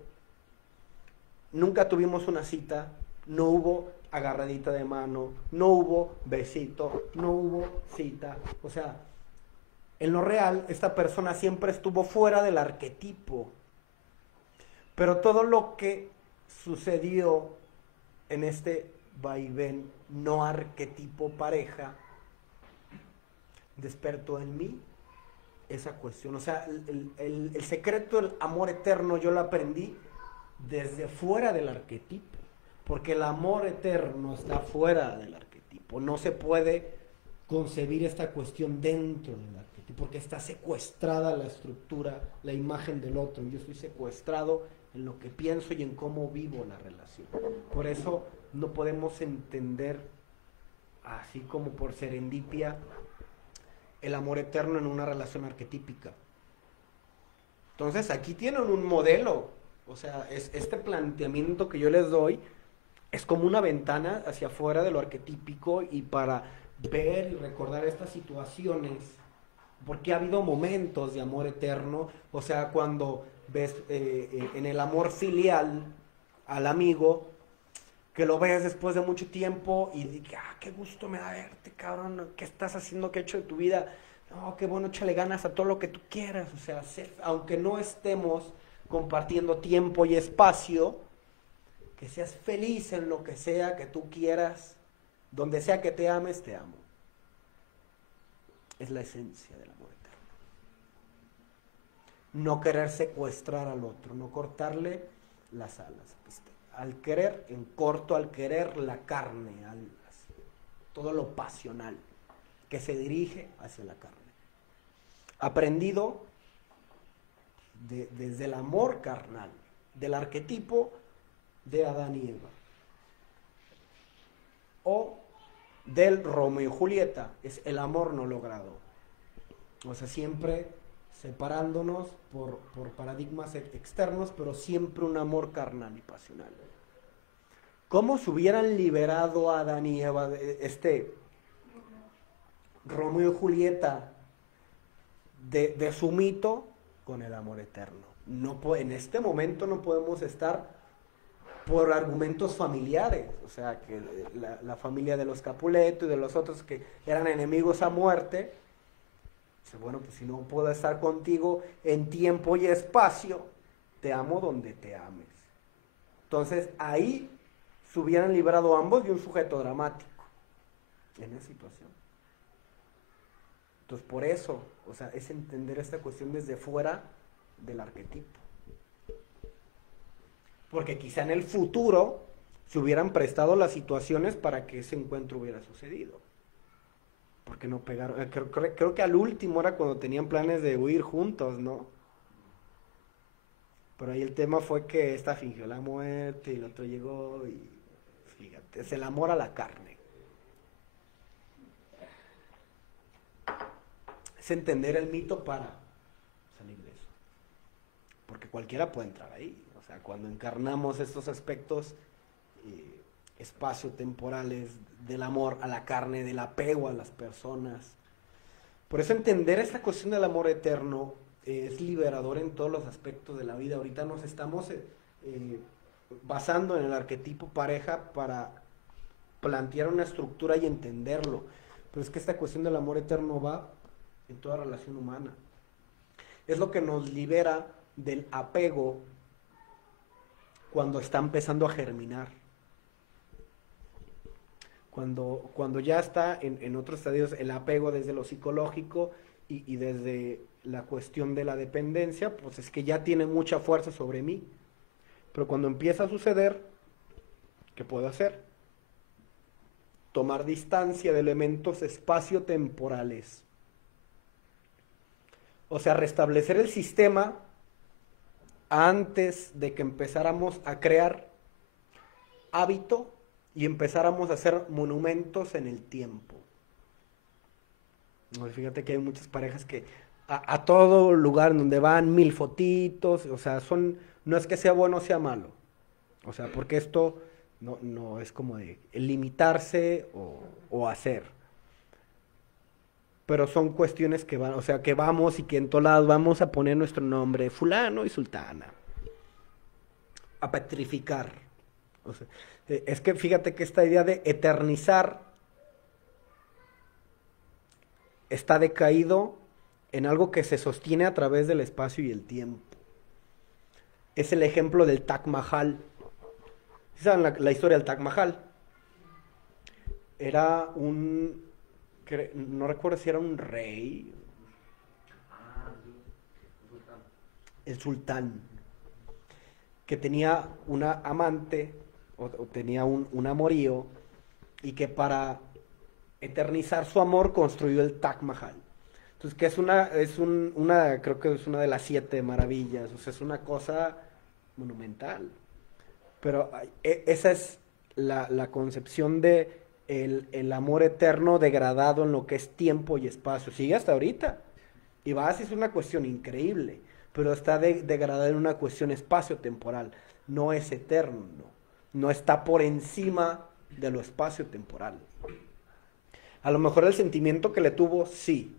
nunca tuvimos una cita, no hubo agarradita de mano, no hubo besito, no hubo cita, o sea, en lo real, esta persona siempre estuvo fuera del arquetipo. Pero todo lo que sucedió en este vaivén no arquetipo pareja despertó en mí esa cuestión. O sea, el secreto del amor eterno yo lo aprendí desde fuera del arquetipo. Porque el amor eterno está fuera del arquetipo. No se puede concebir esta cuestión dentro del arquetipo. Porque está secuestrada la estructura, la imagen del otro. Yo estoy secuestrado en lo que pienso y en cómo vivo la relación. Por eso no podemos entender, así como por serendipia, el amor eterno en una relación arquetípica. Entonces aquí tienen un modelo. O sea, este planteamiento que yo les doy es como una ventana hacia afuera de lo arquetípico y para ver y recordar estas situaciones. Porque ha habido momentos de amor eterno, o sea, cuando ves en el amor filial al amigo, que lo ves después de mucho tiempo y dices, qué gusto me da verte, cabrón, ¿qué estás haciendo, qué has hecho de tu vida? No, qué bueno, échale ganas a todo lo que tú quieras, o sea, aunque no estemos compartiendo tiempo y espacio, que seas feliz en lo que sea que tú quieras, donde sea que te ames, te amo. Es la esencia del amor eterno. No querer secuestrar al otro, no cortarle las alas. Al querer, en corto, al querer la carne, todo lo pasional que se dirige hacia la carne. Aprendido desde el amor carnal, del arquetipo de Adán y Eva. O del Romeo y Julieta, es el amor no logrado. O sea, siempre separándonos por paradigmas externos, pero siempre un amor carnal y pasional. ¿Cómo se hubieran liberado a Adán y Eva de Romeo y Julieta de su mito? Con el amor eterno. No, en este momento no podemos estar por argumentos familiares, o sea, que la familia de los Capuleto y de los otros que eran enemigos a muerte, dice, bueno, pues si no puedo estar contigo en tiempo y espacio, te amo donde te ames. Entonces, ahí se hubieran librado ambos de un sujeto dramático en esa situación. Entonces, por eso, o sea, es entender esta cuestión desde fuera del arquetipo. Porque quizá en el futuro se hubieran prestado las situaciones para que ese encuentro hubiera sucedido. Porque no pegaron. Creo que al último era cuando tenían planes de huir juntos, ¿no? Pero ahí el tema fue que esta fingió la muerte y el otro llegó y fíjate, es el amor a la carne. Es entender el mito para salir de eso. Porque cualquiera puede entrar ahí. O sea, cuando encarnamos estos aspectos espacio-temporales del amor a la carne, del apego a las personas, Por eso entender esta cuestión del amor eterno es liberador en todos los aspectos de la vida. Ahorita nos estamos basando en el arquetipo pareja para plantear una estructura y entenderlo. Pero es que esta cuestión del amor eterno va en toda relación humana. Es lo que nos libera del apego cuando está empezando a germinar. Cuando ya está en otros estadios el apego desde lo psicológico y desde la cuestión de la dependencia, pues es que ya tiene mucha fuerza sobre mí. Pero cuando empieza a suceder, ¿qué puedo hacer? Tomar distancia de elementos espacio-temporales. O sea, restablecer el sistema antes de que empezáramos a crear hábito y empezáramos a hacer monumentos en el tiempo. Fíjate que hay muchas parejas que a todo lugar donde van 1000 fotitos, o sea, no es que sea bueno o sea malo, o sea, porque esto no es como de limitarse o hacer, pero son cuestiones que van, o sea, que vamos y que en todos lados vamos a poner nuestro nombre, fulano y sultana, a petrificar. O sea, es que fíjate que esta idea de eternizar está decaído en algo que se sostiene a través del espacio y el tiempo. Es el ejemplo del Taj Mahal. ¿Saben la historia del Taj Mahal? Era no recuerdo si era un rey, el sultán, que tenía una amante o tenía un amorío y que para eternizar su amor construyó el Taj Mahal. Entonces, que creo que es una de las 7 maravillas, o sea, es una cosa monumental. Pero esa es la concepción de el amor eterno degradado en lo que es tiempo y espacio. Sigue hasta ahorita. Y vas, es una cuestión increíble, pero está degradado en una cuestión espacio-temporal. No es eterno, no está por encima de lo espacio-temporal. A lo mejor el sentimiento que le tuvo, sí,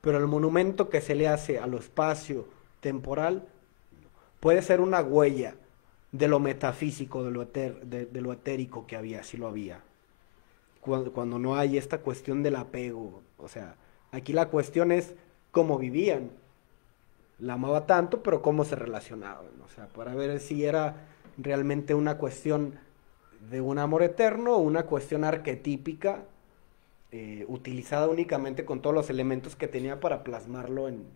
pero el monumento que se le hace a lo espacio-temporal puede ser una huella de lo metafísico, de lo etérico que había, si lo había. Cuando no hay esta cuestión del apego, o sea, aquí la cuestión es cómo vivían. La amaba tanto, pero cómo se relacionaban, o sea, para ver si era realmente una cuestión de un amor eterno o una cuestión arquetípica utilizada únicamente con todos los elementos que tenía para plasmarlo en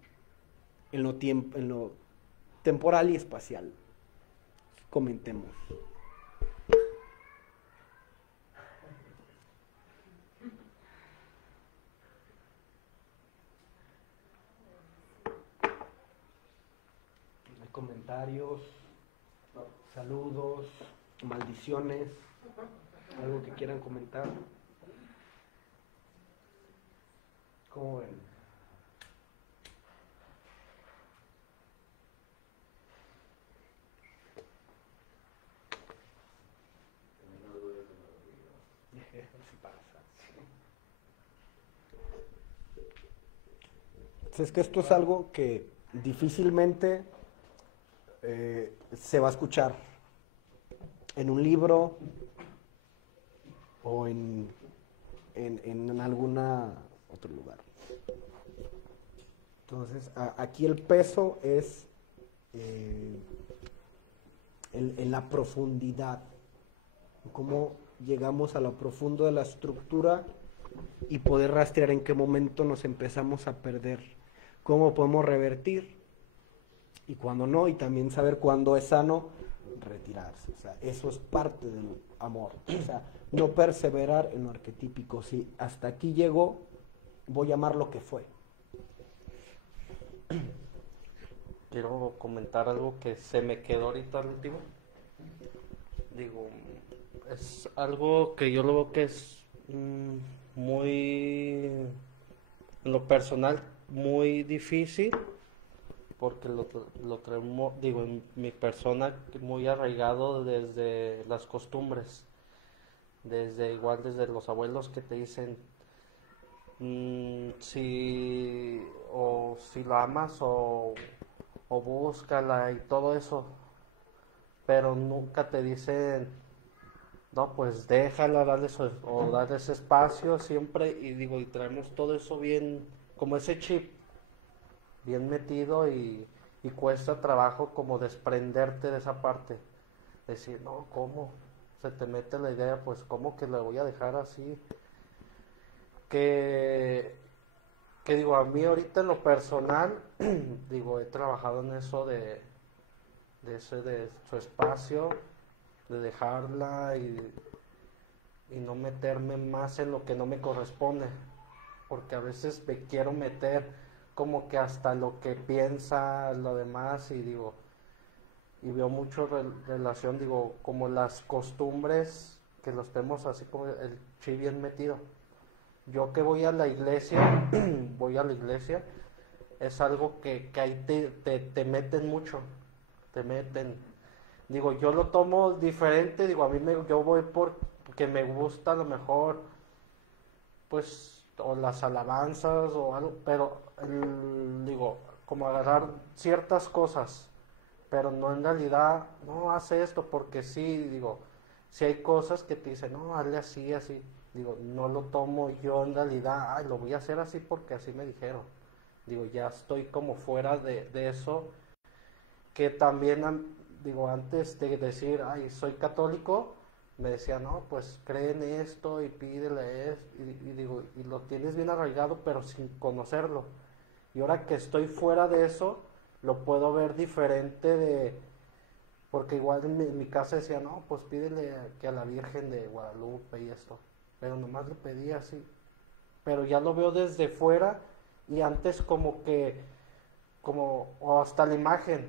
lo temporal y espacial. Comentemos. Hay comentarios, saludos, maldiciones, algo que quieran comentar. ¿Cómo ven? Sí pasa. Es que esto es algo que difícilmente se va a escuchar en un libro o en algún otro lugar. Entonces, aquí el peso es en la profundidad, cómo llegamos a lo profundo de la estructura y poder rastrear en qué momento nos empezamos a perder, cómo podemos revertir y cuándo no, y también saber cuándo es sano retirarse. O sea, eso es parte del amor. O sea, no perseverar en lo arquetípico. Si hasta aquí llegó, voy a amar lo que fue. Quiero comentar algo que se me quedó ahorita al último. Digo, es algo que yo lo veo que es muy, en lo personal, muy difícil, porque lo traemos, digo, en mi persona muy arraigado desde las costumbres, desde los abuelos que te dicen, si lo amas o búscala y todo eso, pero nunca te dicen, no, pues déjala, o darle ese espacio siempre, y digo, y traemos todo eso bien, como ese chip, bien metido y cuesta trabajo como desprenderte de esa parte, decir, no, ¿cómo? Se te mete la idea, pues, ¿cómo que la voy a dejar así? Que, que digo, a mí ahorita en lo personal, digo, he trabajado en eso de su espacio, de dejarla y no meterme más en lo que no me corresponde, porque a veces me quiero meter como que hasta lo que piensa lo demás y digo, y veo mucho relación, digo, como las costumbres que los tenemos así como el chi bien metido. Yo que voy a la iglesia, voy a la iglesia, es algo que ahí te meten mucho, te meten. Digo, yo lo tomo diferente, digo, yo voy porque me gusta a lo mejor, pues, o las alabanzas o algo, pero, digo, como agarrar ciertas cosas, pero no en realidad, no hace esto porque sí, digo, si hay cosas que te dicen, no, hazle así, así, digo, no lo tomo yo en realidad, ay, lo voy a hacer así porque así me dijeron, digo, ya estoy como fuera de eso, que también, digo, antes de decir, ay, soy católico, me decía, no, pues cree en esto y pídele esto, y digo, y lo tienes bien arraigado, pero sin conocerlo. Y ahora que estoy fuera de eso, lo puedo ver diferente porque igual en mi casa decía, no, pues pídele que a la Virgen de Guadalupe y esto, pero nomás lo pedía así. Pero ya lo veo desde fuera y antes o hasta la imagen,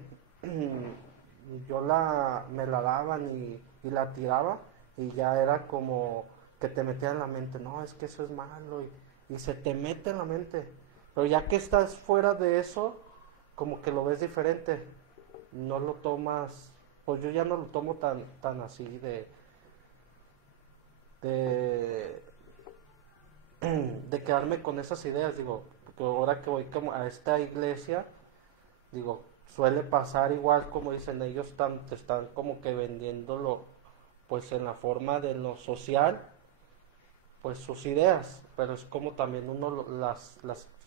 me la daban y la tiraba y ya era como que te metía en la mente, no, es que eso es malo y se te mete en la mente. Pero ya que estás fuera de eso, como que lo ves diferente, no lo tomas, pues yo ya no lo tomo tan así de, de quedarme con esas ideas, digo, porque ahora que voy como a esta iglesia, digo, suele pasar igual como dicen ellos, te están como que vendiéndolo, pues en la forma de lo social, pues sus ideas, pero es como también uno las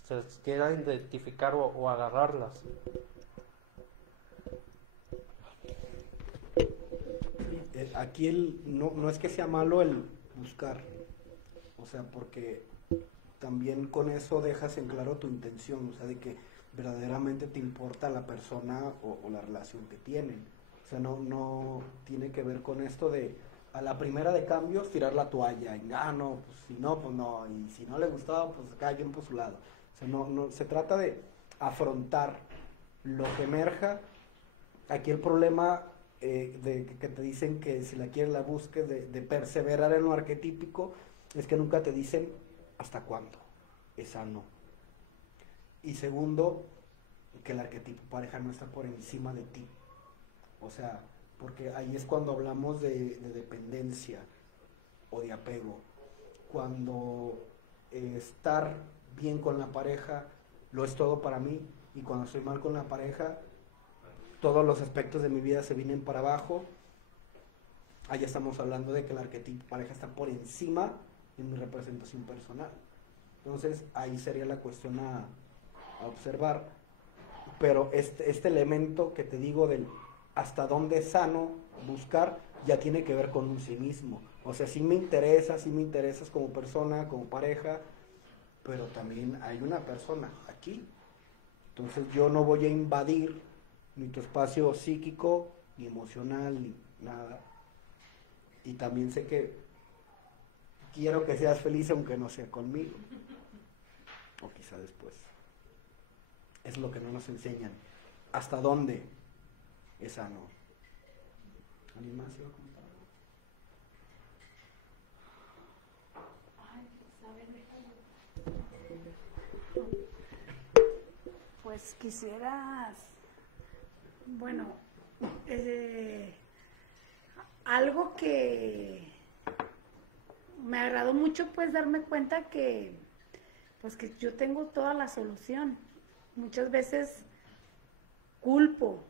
se quiera identificar o agarrarlas. Aquí no es que sea malo el buscar, o sea, porque también con eso dejas en claro tu intención, o sea, de que verdaderamente te importa la persona o la relación que tienen. O sea, no tiene que ver con esto de a la primera de cambios tirar la toalla, y no, pues si no, pues no, y si no le gustaba, pues cada quien por su lado. O sea, no se trata de afrontar lo que emerja. Aquí el problema de que te dicen que si la quieres la busques, de perseverar en lo arquetípico, es que nunca te dicen hasta cuándo. Esa no. Y segundo, que el arquetipo pareja no está por encima de ti. O sea, porque ahí es cuando hablamos de dependencia o de apego. Cuando estar bien con la pareja lo es todo para mí, y cuando estoy mal con la pareja, todos los aspectos de mi vida se vienen para abajo. Allá estamos hablando de que el arquetipo pareja está por encima de mi representación personal. Entonces ahí sería la cuestión a observar. Pero este elemento que te digo del hasta dónde es sano buscar, ya tiene que ver con un sí mismo. O sea, sí me interesas como persona, como pareja, pero también hay una persona aquí. Entonces yo no voy a invadir ni tu espacio psíquico, ni emocional, ni nada. Y también sé que quiero que seas feliz aunque no sea conmigo. O quizá después. Es lo que no nos enseñan. ¿Hasta dónde es sano? ¿Alguien más iba a comentar algo? Pues quisieras, bueno, algo que me agradó mucho, pues darme cuenta que pues que yo tengo toda la solución. Muchas veces culpo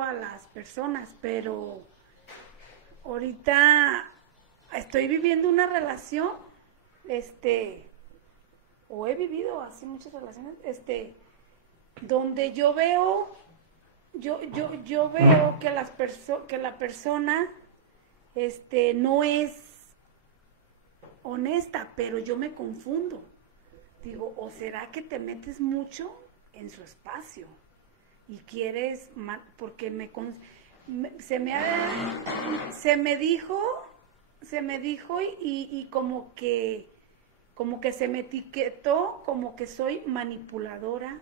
a las personas, pero ahorita estoy viviendo una relación, o he vivido así muchas relaciones, donde yo veo que que la persona, no es honesta, pero yo me confundo. Digo, ¿o será que te metes mucho en su espacio y quieres porque se me dijo y como que se me etiquetó como que soy manipuladora,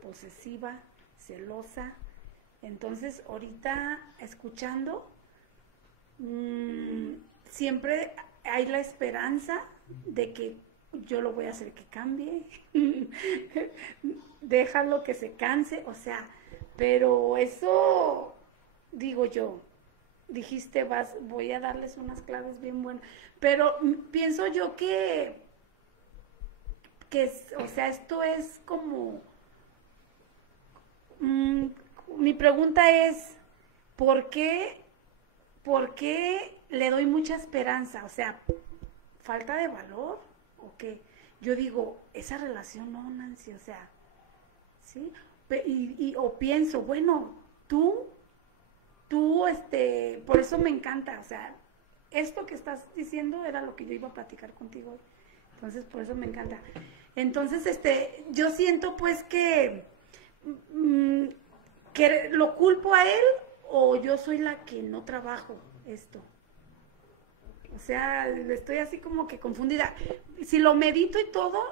posesiva, celosa. Entonces, ahorita escuchando, siempre hay la esperanza de que yo lo voy a hacer que cambie, déjalo que se canse, o sea, pero eso, digo yo, dijiste, voy a darles unas claves bien buenas, pero pienso yo que, o sea, esto es como, mi pregunta es, ¿por qué le doy mucha esperanza? O sea, ¿falta de valor? ¿O qué? Yo digo, esa relación no, Nancy, o sea, ¿sí? O pienso, bueno, tú, por eso me encanta, o sea, esto que estás diciendo era lo que yo iba a platicar contigo, entonces por eso me encanta. Entonces, yo siento pues que lo culpo a él, o yo soy la que no trabajo esto. O sea, estoy así como que confundida. Si lo medito y todo,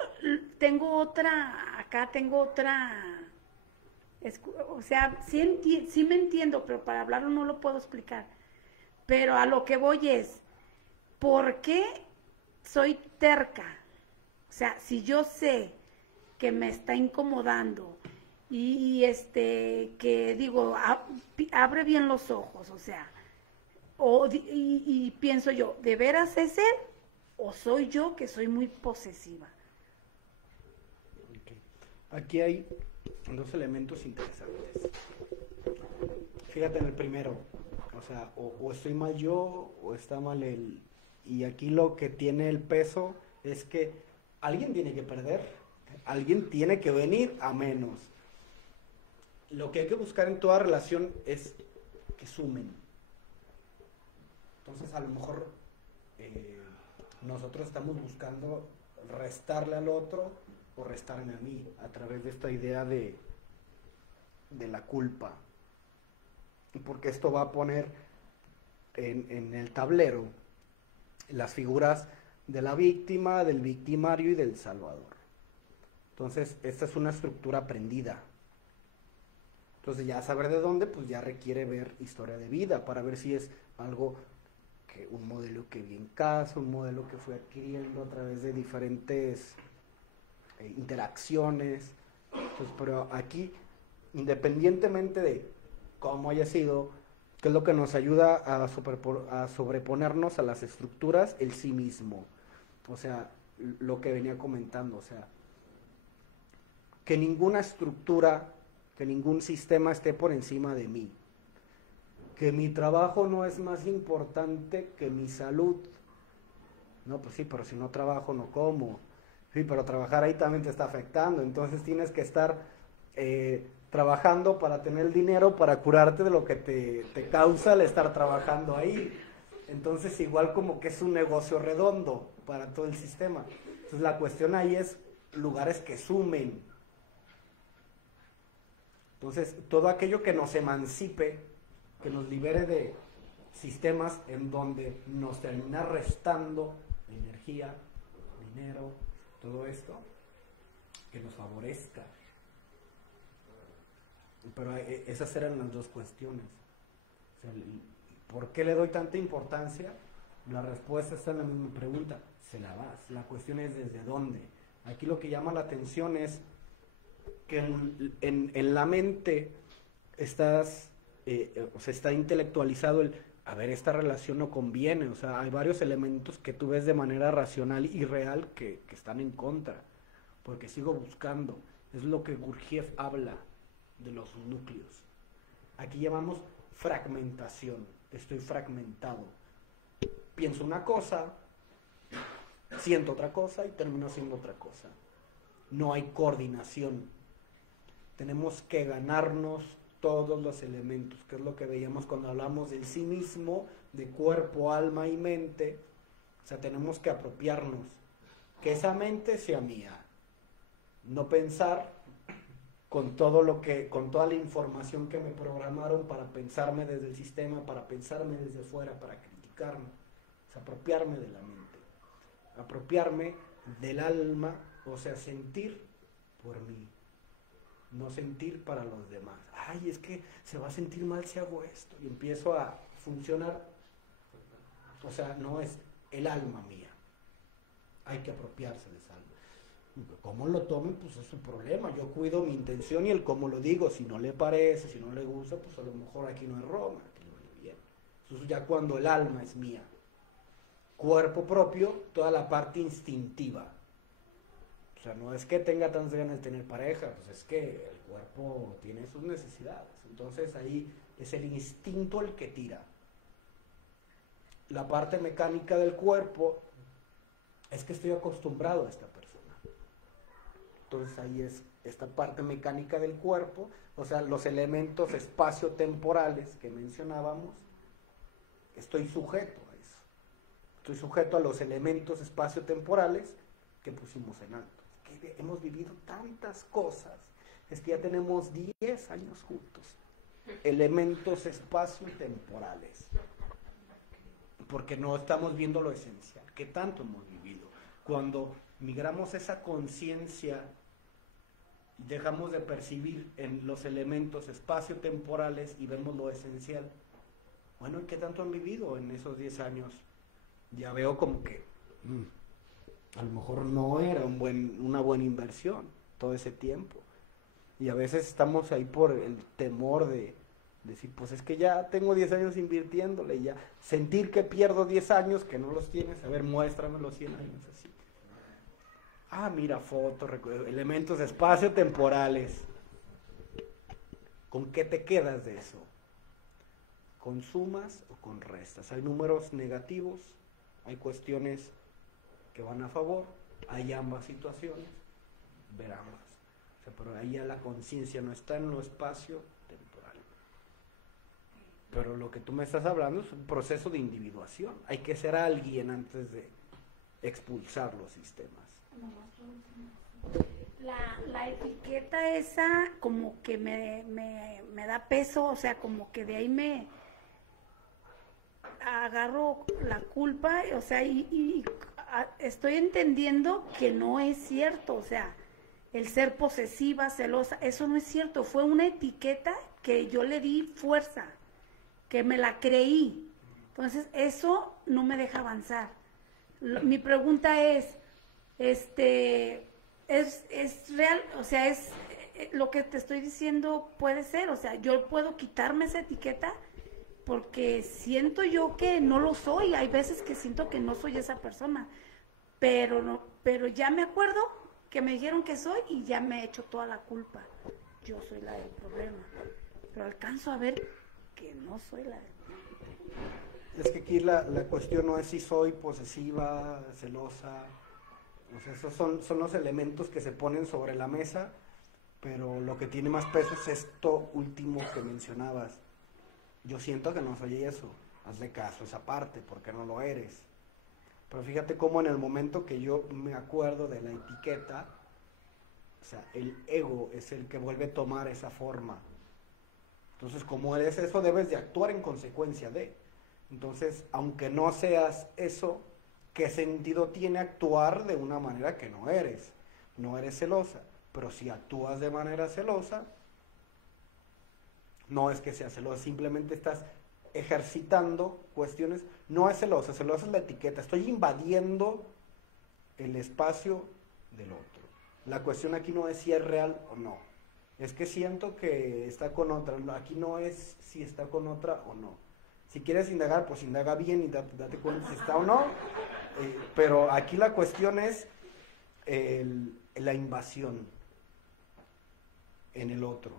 tengo otra, o sea, sí me entiendo, pero para hablarlo no lo puedo explicar. Pero a lo que voy es, ¿por qué soy terca? O sea, si yo sé que me está incomodando y que digo, abre bien los ojos, o sea, y pienso yo, ¿de veras es él o soy yo que soy muy posesiva? Okay. Aquí hay dos elementos interesantes. Fíjate en el primero, o sea, o estoy mal yo o está mal él. Y aquí lo que tiene el peso es que alguien tiene que perder, alguien tiene que venir a menos. Lo que hay que buscar en toda relación es que sumen. Entonces a lo mejor nosotros estamos buscando restarle al otro o restarme a mí a través de esta idea de la culpa. Porque esto va a poner en el tablero las figuras de la víctima, del victimario y del salvador. Entonces esta es una estructura aprendida. Entonces ya saber de dónde, pues ya requiere ver historia de vida para ver si es algo un modelo que vi en casa, un modelo que fui adquiriendo a través de diferentes interacciones. Entonces, pero aquí, independientemente de cómo haya sido, ¿qué es lo que nos ayuda a sobreponernos a las estructuras? El sí mismo. O sea, lo que venía comentando, o sea, que ninguna estructura, que ningún sistema esté por encima de mí. Que mi trabajo no es más importante que mi salud. No, pues sí, pero si no trabajo no como. Sí, pero trabajar ahí también te está afectando. Entonces tienes que estar trabajando para tener el dinero para curarte de lo que te causa el estar trabajando ahí. Entonces igual como que es un negocio redondo para todo el sistema. Entonces la cuestión ahí es lugares que sumen. Entonces todo aquello que nos emancipe, que nos libere de sistemas en donde nos termina restando energía, dinero, todo esto, que nos favorezca. Pero esas eran las dos cuestiones. O sea, ¿por qué le doy tanta importancia? La respuesta está en la misma pregunta, se la das. La cuestión es desde dónde. Aquí lo que llama la atención es que en la mente estás... o sea, está intelectualizado a ver, esta relación no conviene, o sea, hay varios elementos que tú ves de manera racional y real que están en contra. porque sigo buscando. Es lo que Gurdjieff habla de los núcleos. Aquí llamamos fragmentación. Estoy fragmentado. Pienso una cosa, siento otra cosa y termino siendo otra cosa. No hay coordinación. Tenemos que ganarnos todos los elementos, que es lo que veíamos cuando hablamos del sí mismo, de cuerpo, alma y mente. O sea, tenemos que apropiarnos, que esa mente sea mía. No pensar con todo con toda la información que me programaron para pensarme desde el sistema, para pensarme desde fuera, para criticarme. O sea, apropiarme de la mente, apropiarme del alma, o sea, sentir por mí, no sentir para los demás. Ay, es que se va a sentir mal si hago esto, y empiezo a funcionar. O sea, no es el alma mía, hay que apropiarse de esa alma. Cómo lo tomen, pues es su problema. Yo cuido mi intención y el cómo lo digo. Si no le parece, si no le gusta, pues a lo mejor aquí no es Roma, aquí no es bien. Entonces ya cuando el alma es mía, cuerpo propio, toda la parte instintiva. O sea, no es que tenga tantas ganas de tener pareja, pues es que el cuerpo tiene sus necesidades. Entonces ahí es el instinto el que tira. La parte mecánica del cuerpo es que estoy acostumbrado a esta persona. Entonces ahí es esta parte mecánica del cuerpo, o sea, los elementos espacio-temporales que mencionábamos, estoy sujeto a eso. Estoy sujeto a los elementos espacio-temporales que pusimos en alto. Es que hemos vivido tantas cosas, es que ya tenemos 10 años juntos. Elementos espacio-temporales. Porque no estamos viendo lo esencial. ¿Qué tanto hemos vivido? Cuando migramos esa conciencia y dejamos de percibir en los elementos espacio-temporales y vemos lo esencial. Bueno, ¿y qué tanto han vivido en esos 10 años? Ya veo como que a lo mejor no era una buena inversión todo ese tiempo. Y a veces estamos ahí por el temor de decir, pues es que ya tengo 10 años invirtiéndole, y ya sentir que pierdo 10 años que no los tienes. A ver, muéstrame los 100 años así. Ah, mira, fotos, elementos espacio-temporales. ¿Con qué te quedas de eso? ¿Con sumas o con restas? Hay números negativos, hay cuestiones que van a favor, hay ambas situaciones, ver ambas. O sea, pero ahí ya la conciencia no está en lo espacio-temporal. Pero lo que tú me estás hablando es un proceso de individuación. Hay que ser alguien antes de expulsar los sistemas. La etiqueta esa como que me da peso, o sea, como que de ahí me agarro la culpa, o sea, y estoy entendiendo que no es cierto, o sea, el ser posesiva, celosa, eso no es cierto, fue una etiqueta que yo le di fuerza, que me la creí, entonces eso no me deja avanzar. Mi pregunta es real, o sea, es lo que te estoy diciendo puede ser, o sea, yo puedo quitarme esa etiqueta porque siento yo que no lo soy, hay veces que siento que no soy esa persona, pero ya me acuerdo que me dijeron que soy y ya me he hecho toda la culpa, yo soy la del problema, pero alcanzo a ver que no soy la del problema. Es que aquí la cuestión no es si soy posesiva, celosa. O sea, esos son los elementos que se ponen sobre la mesa, pero lo que tiene más peso es esto último que mencionabas. Yo siento que no soy eso, hazle caso a esa parte, porque no lo eres. Pero fíjate cómo en el momento que yo me acuerdo de la etiqueta, o sea, el ego es el que vuelve a tomar esa forma. Entonces, como eres eso, debes de actuar en consecuencia de. Entonces, aunque no seas eso, ¿qué sentido tiene actuar de una manera que no eres? No eres celosa, pero si actúas de manera celosa, no es que seas celosa, simplemente estás ejercitando cuestiones. No es celosa, celosa es la etiqueta, estoy invadiendo el espacio del otro. La cuestión aquí no es si es real o no, es que siento que está con otra, aquí no es si está con otra o no. Si quieres indagar, pues indaga bien y date cuenta si está o no. Pero aquí la cuestión es el la invasión en el otro.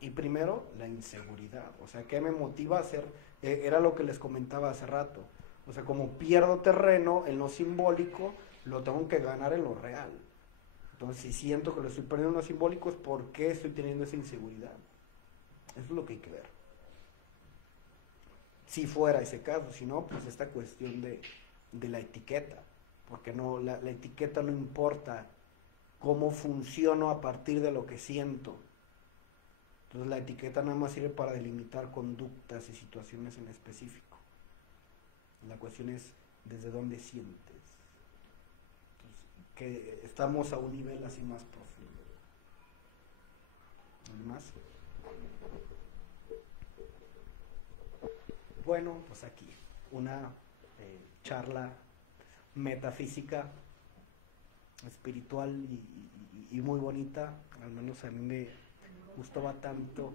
Y primero, la inseguridad. O sea, ¿qué me motiva a hacer? Era lo que les comentaba hace rato. O sea, como pierdo terreno en lo simbólico, lo tengo que ganar en lo real. Entonces, si siento que lo estoy perdiendo en lo simbólico, es porque estoy teniendo esa inseguridad. Eso es lo que hay que ver. Si fuera ese caso, si no, pues esta cuestión de la etiqueta. Porque no, la etiqueta no importa cómo funciono a partir de lo que siento. Entonces la etiqueta nada más sirve para delimitar conductas y situaciones en específico. La cuestión es desde dónde sientes. Entonces, que estamos a un nivel así más profundo. ¿Algo más? Bueno, pues aquí una charla metafísica, espiritual y muy bonita. Al menos a mí me gustaba tanto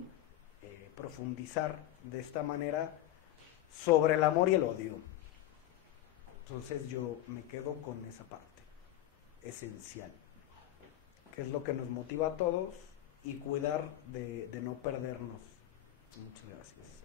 profundizar de esta manera sobre el amor y el odio. Entonces yo me quedo con esa parte esencial, que es lo que nos motiva a todos, y cuidar de no perdernos. Muchas gracias.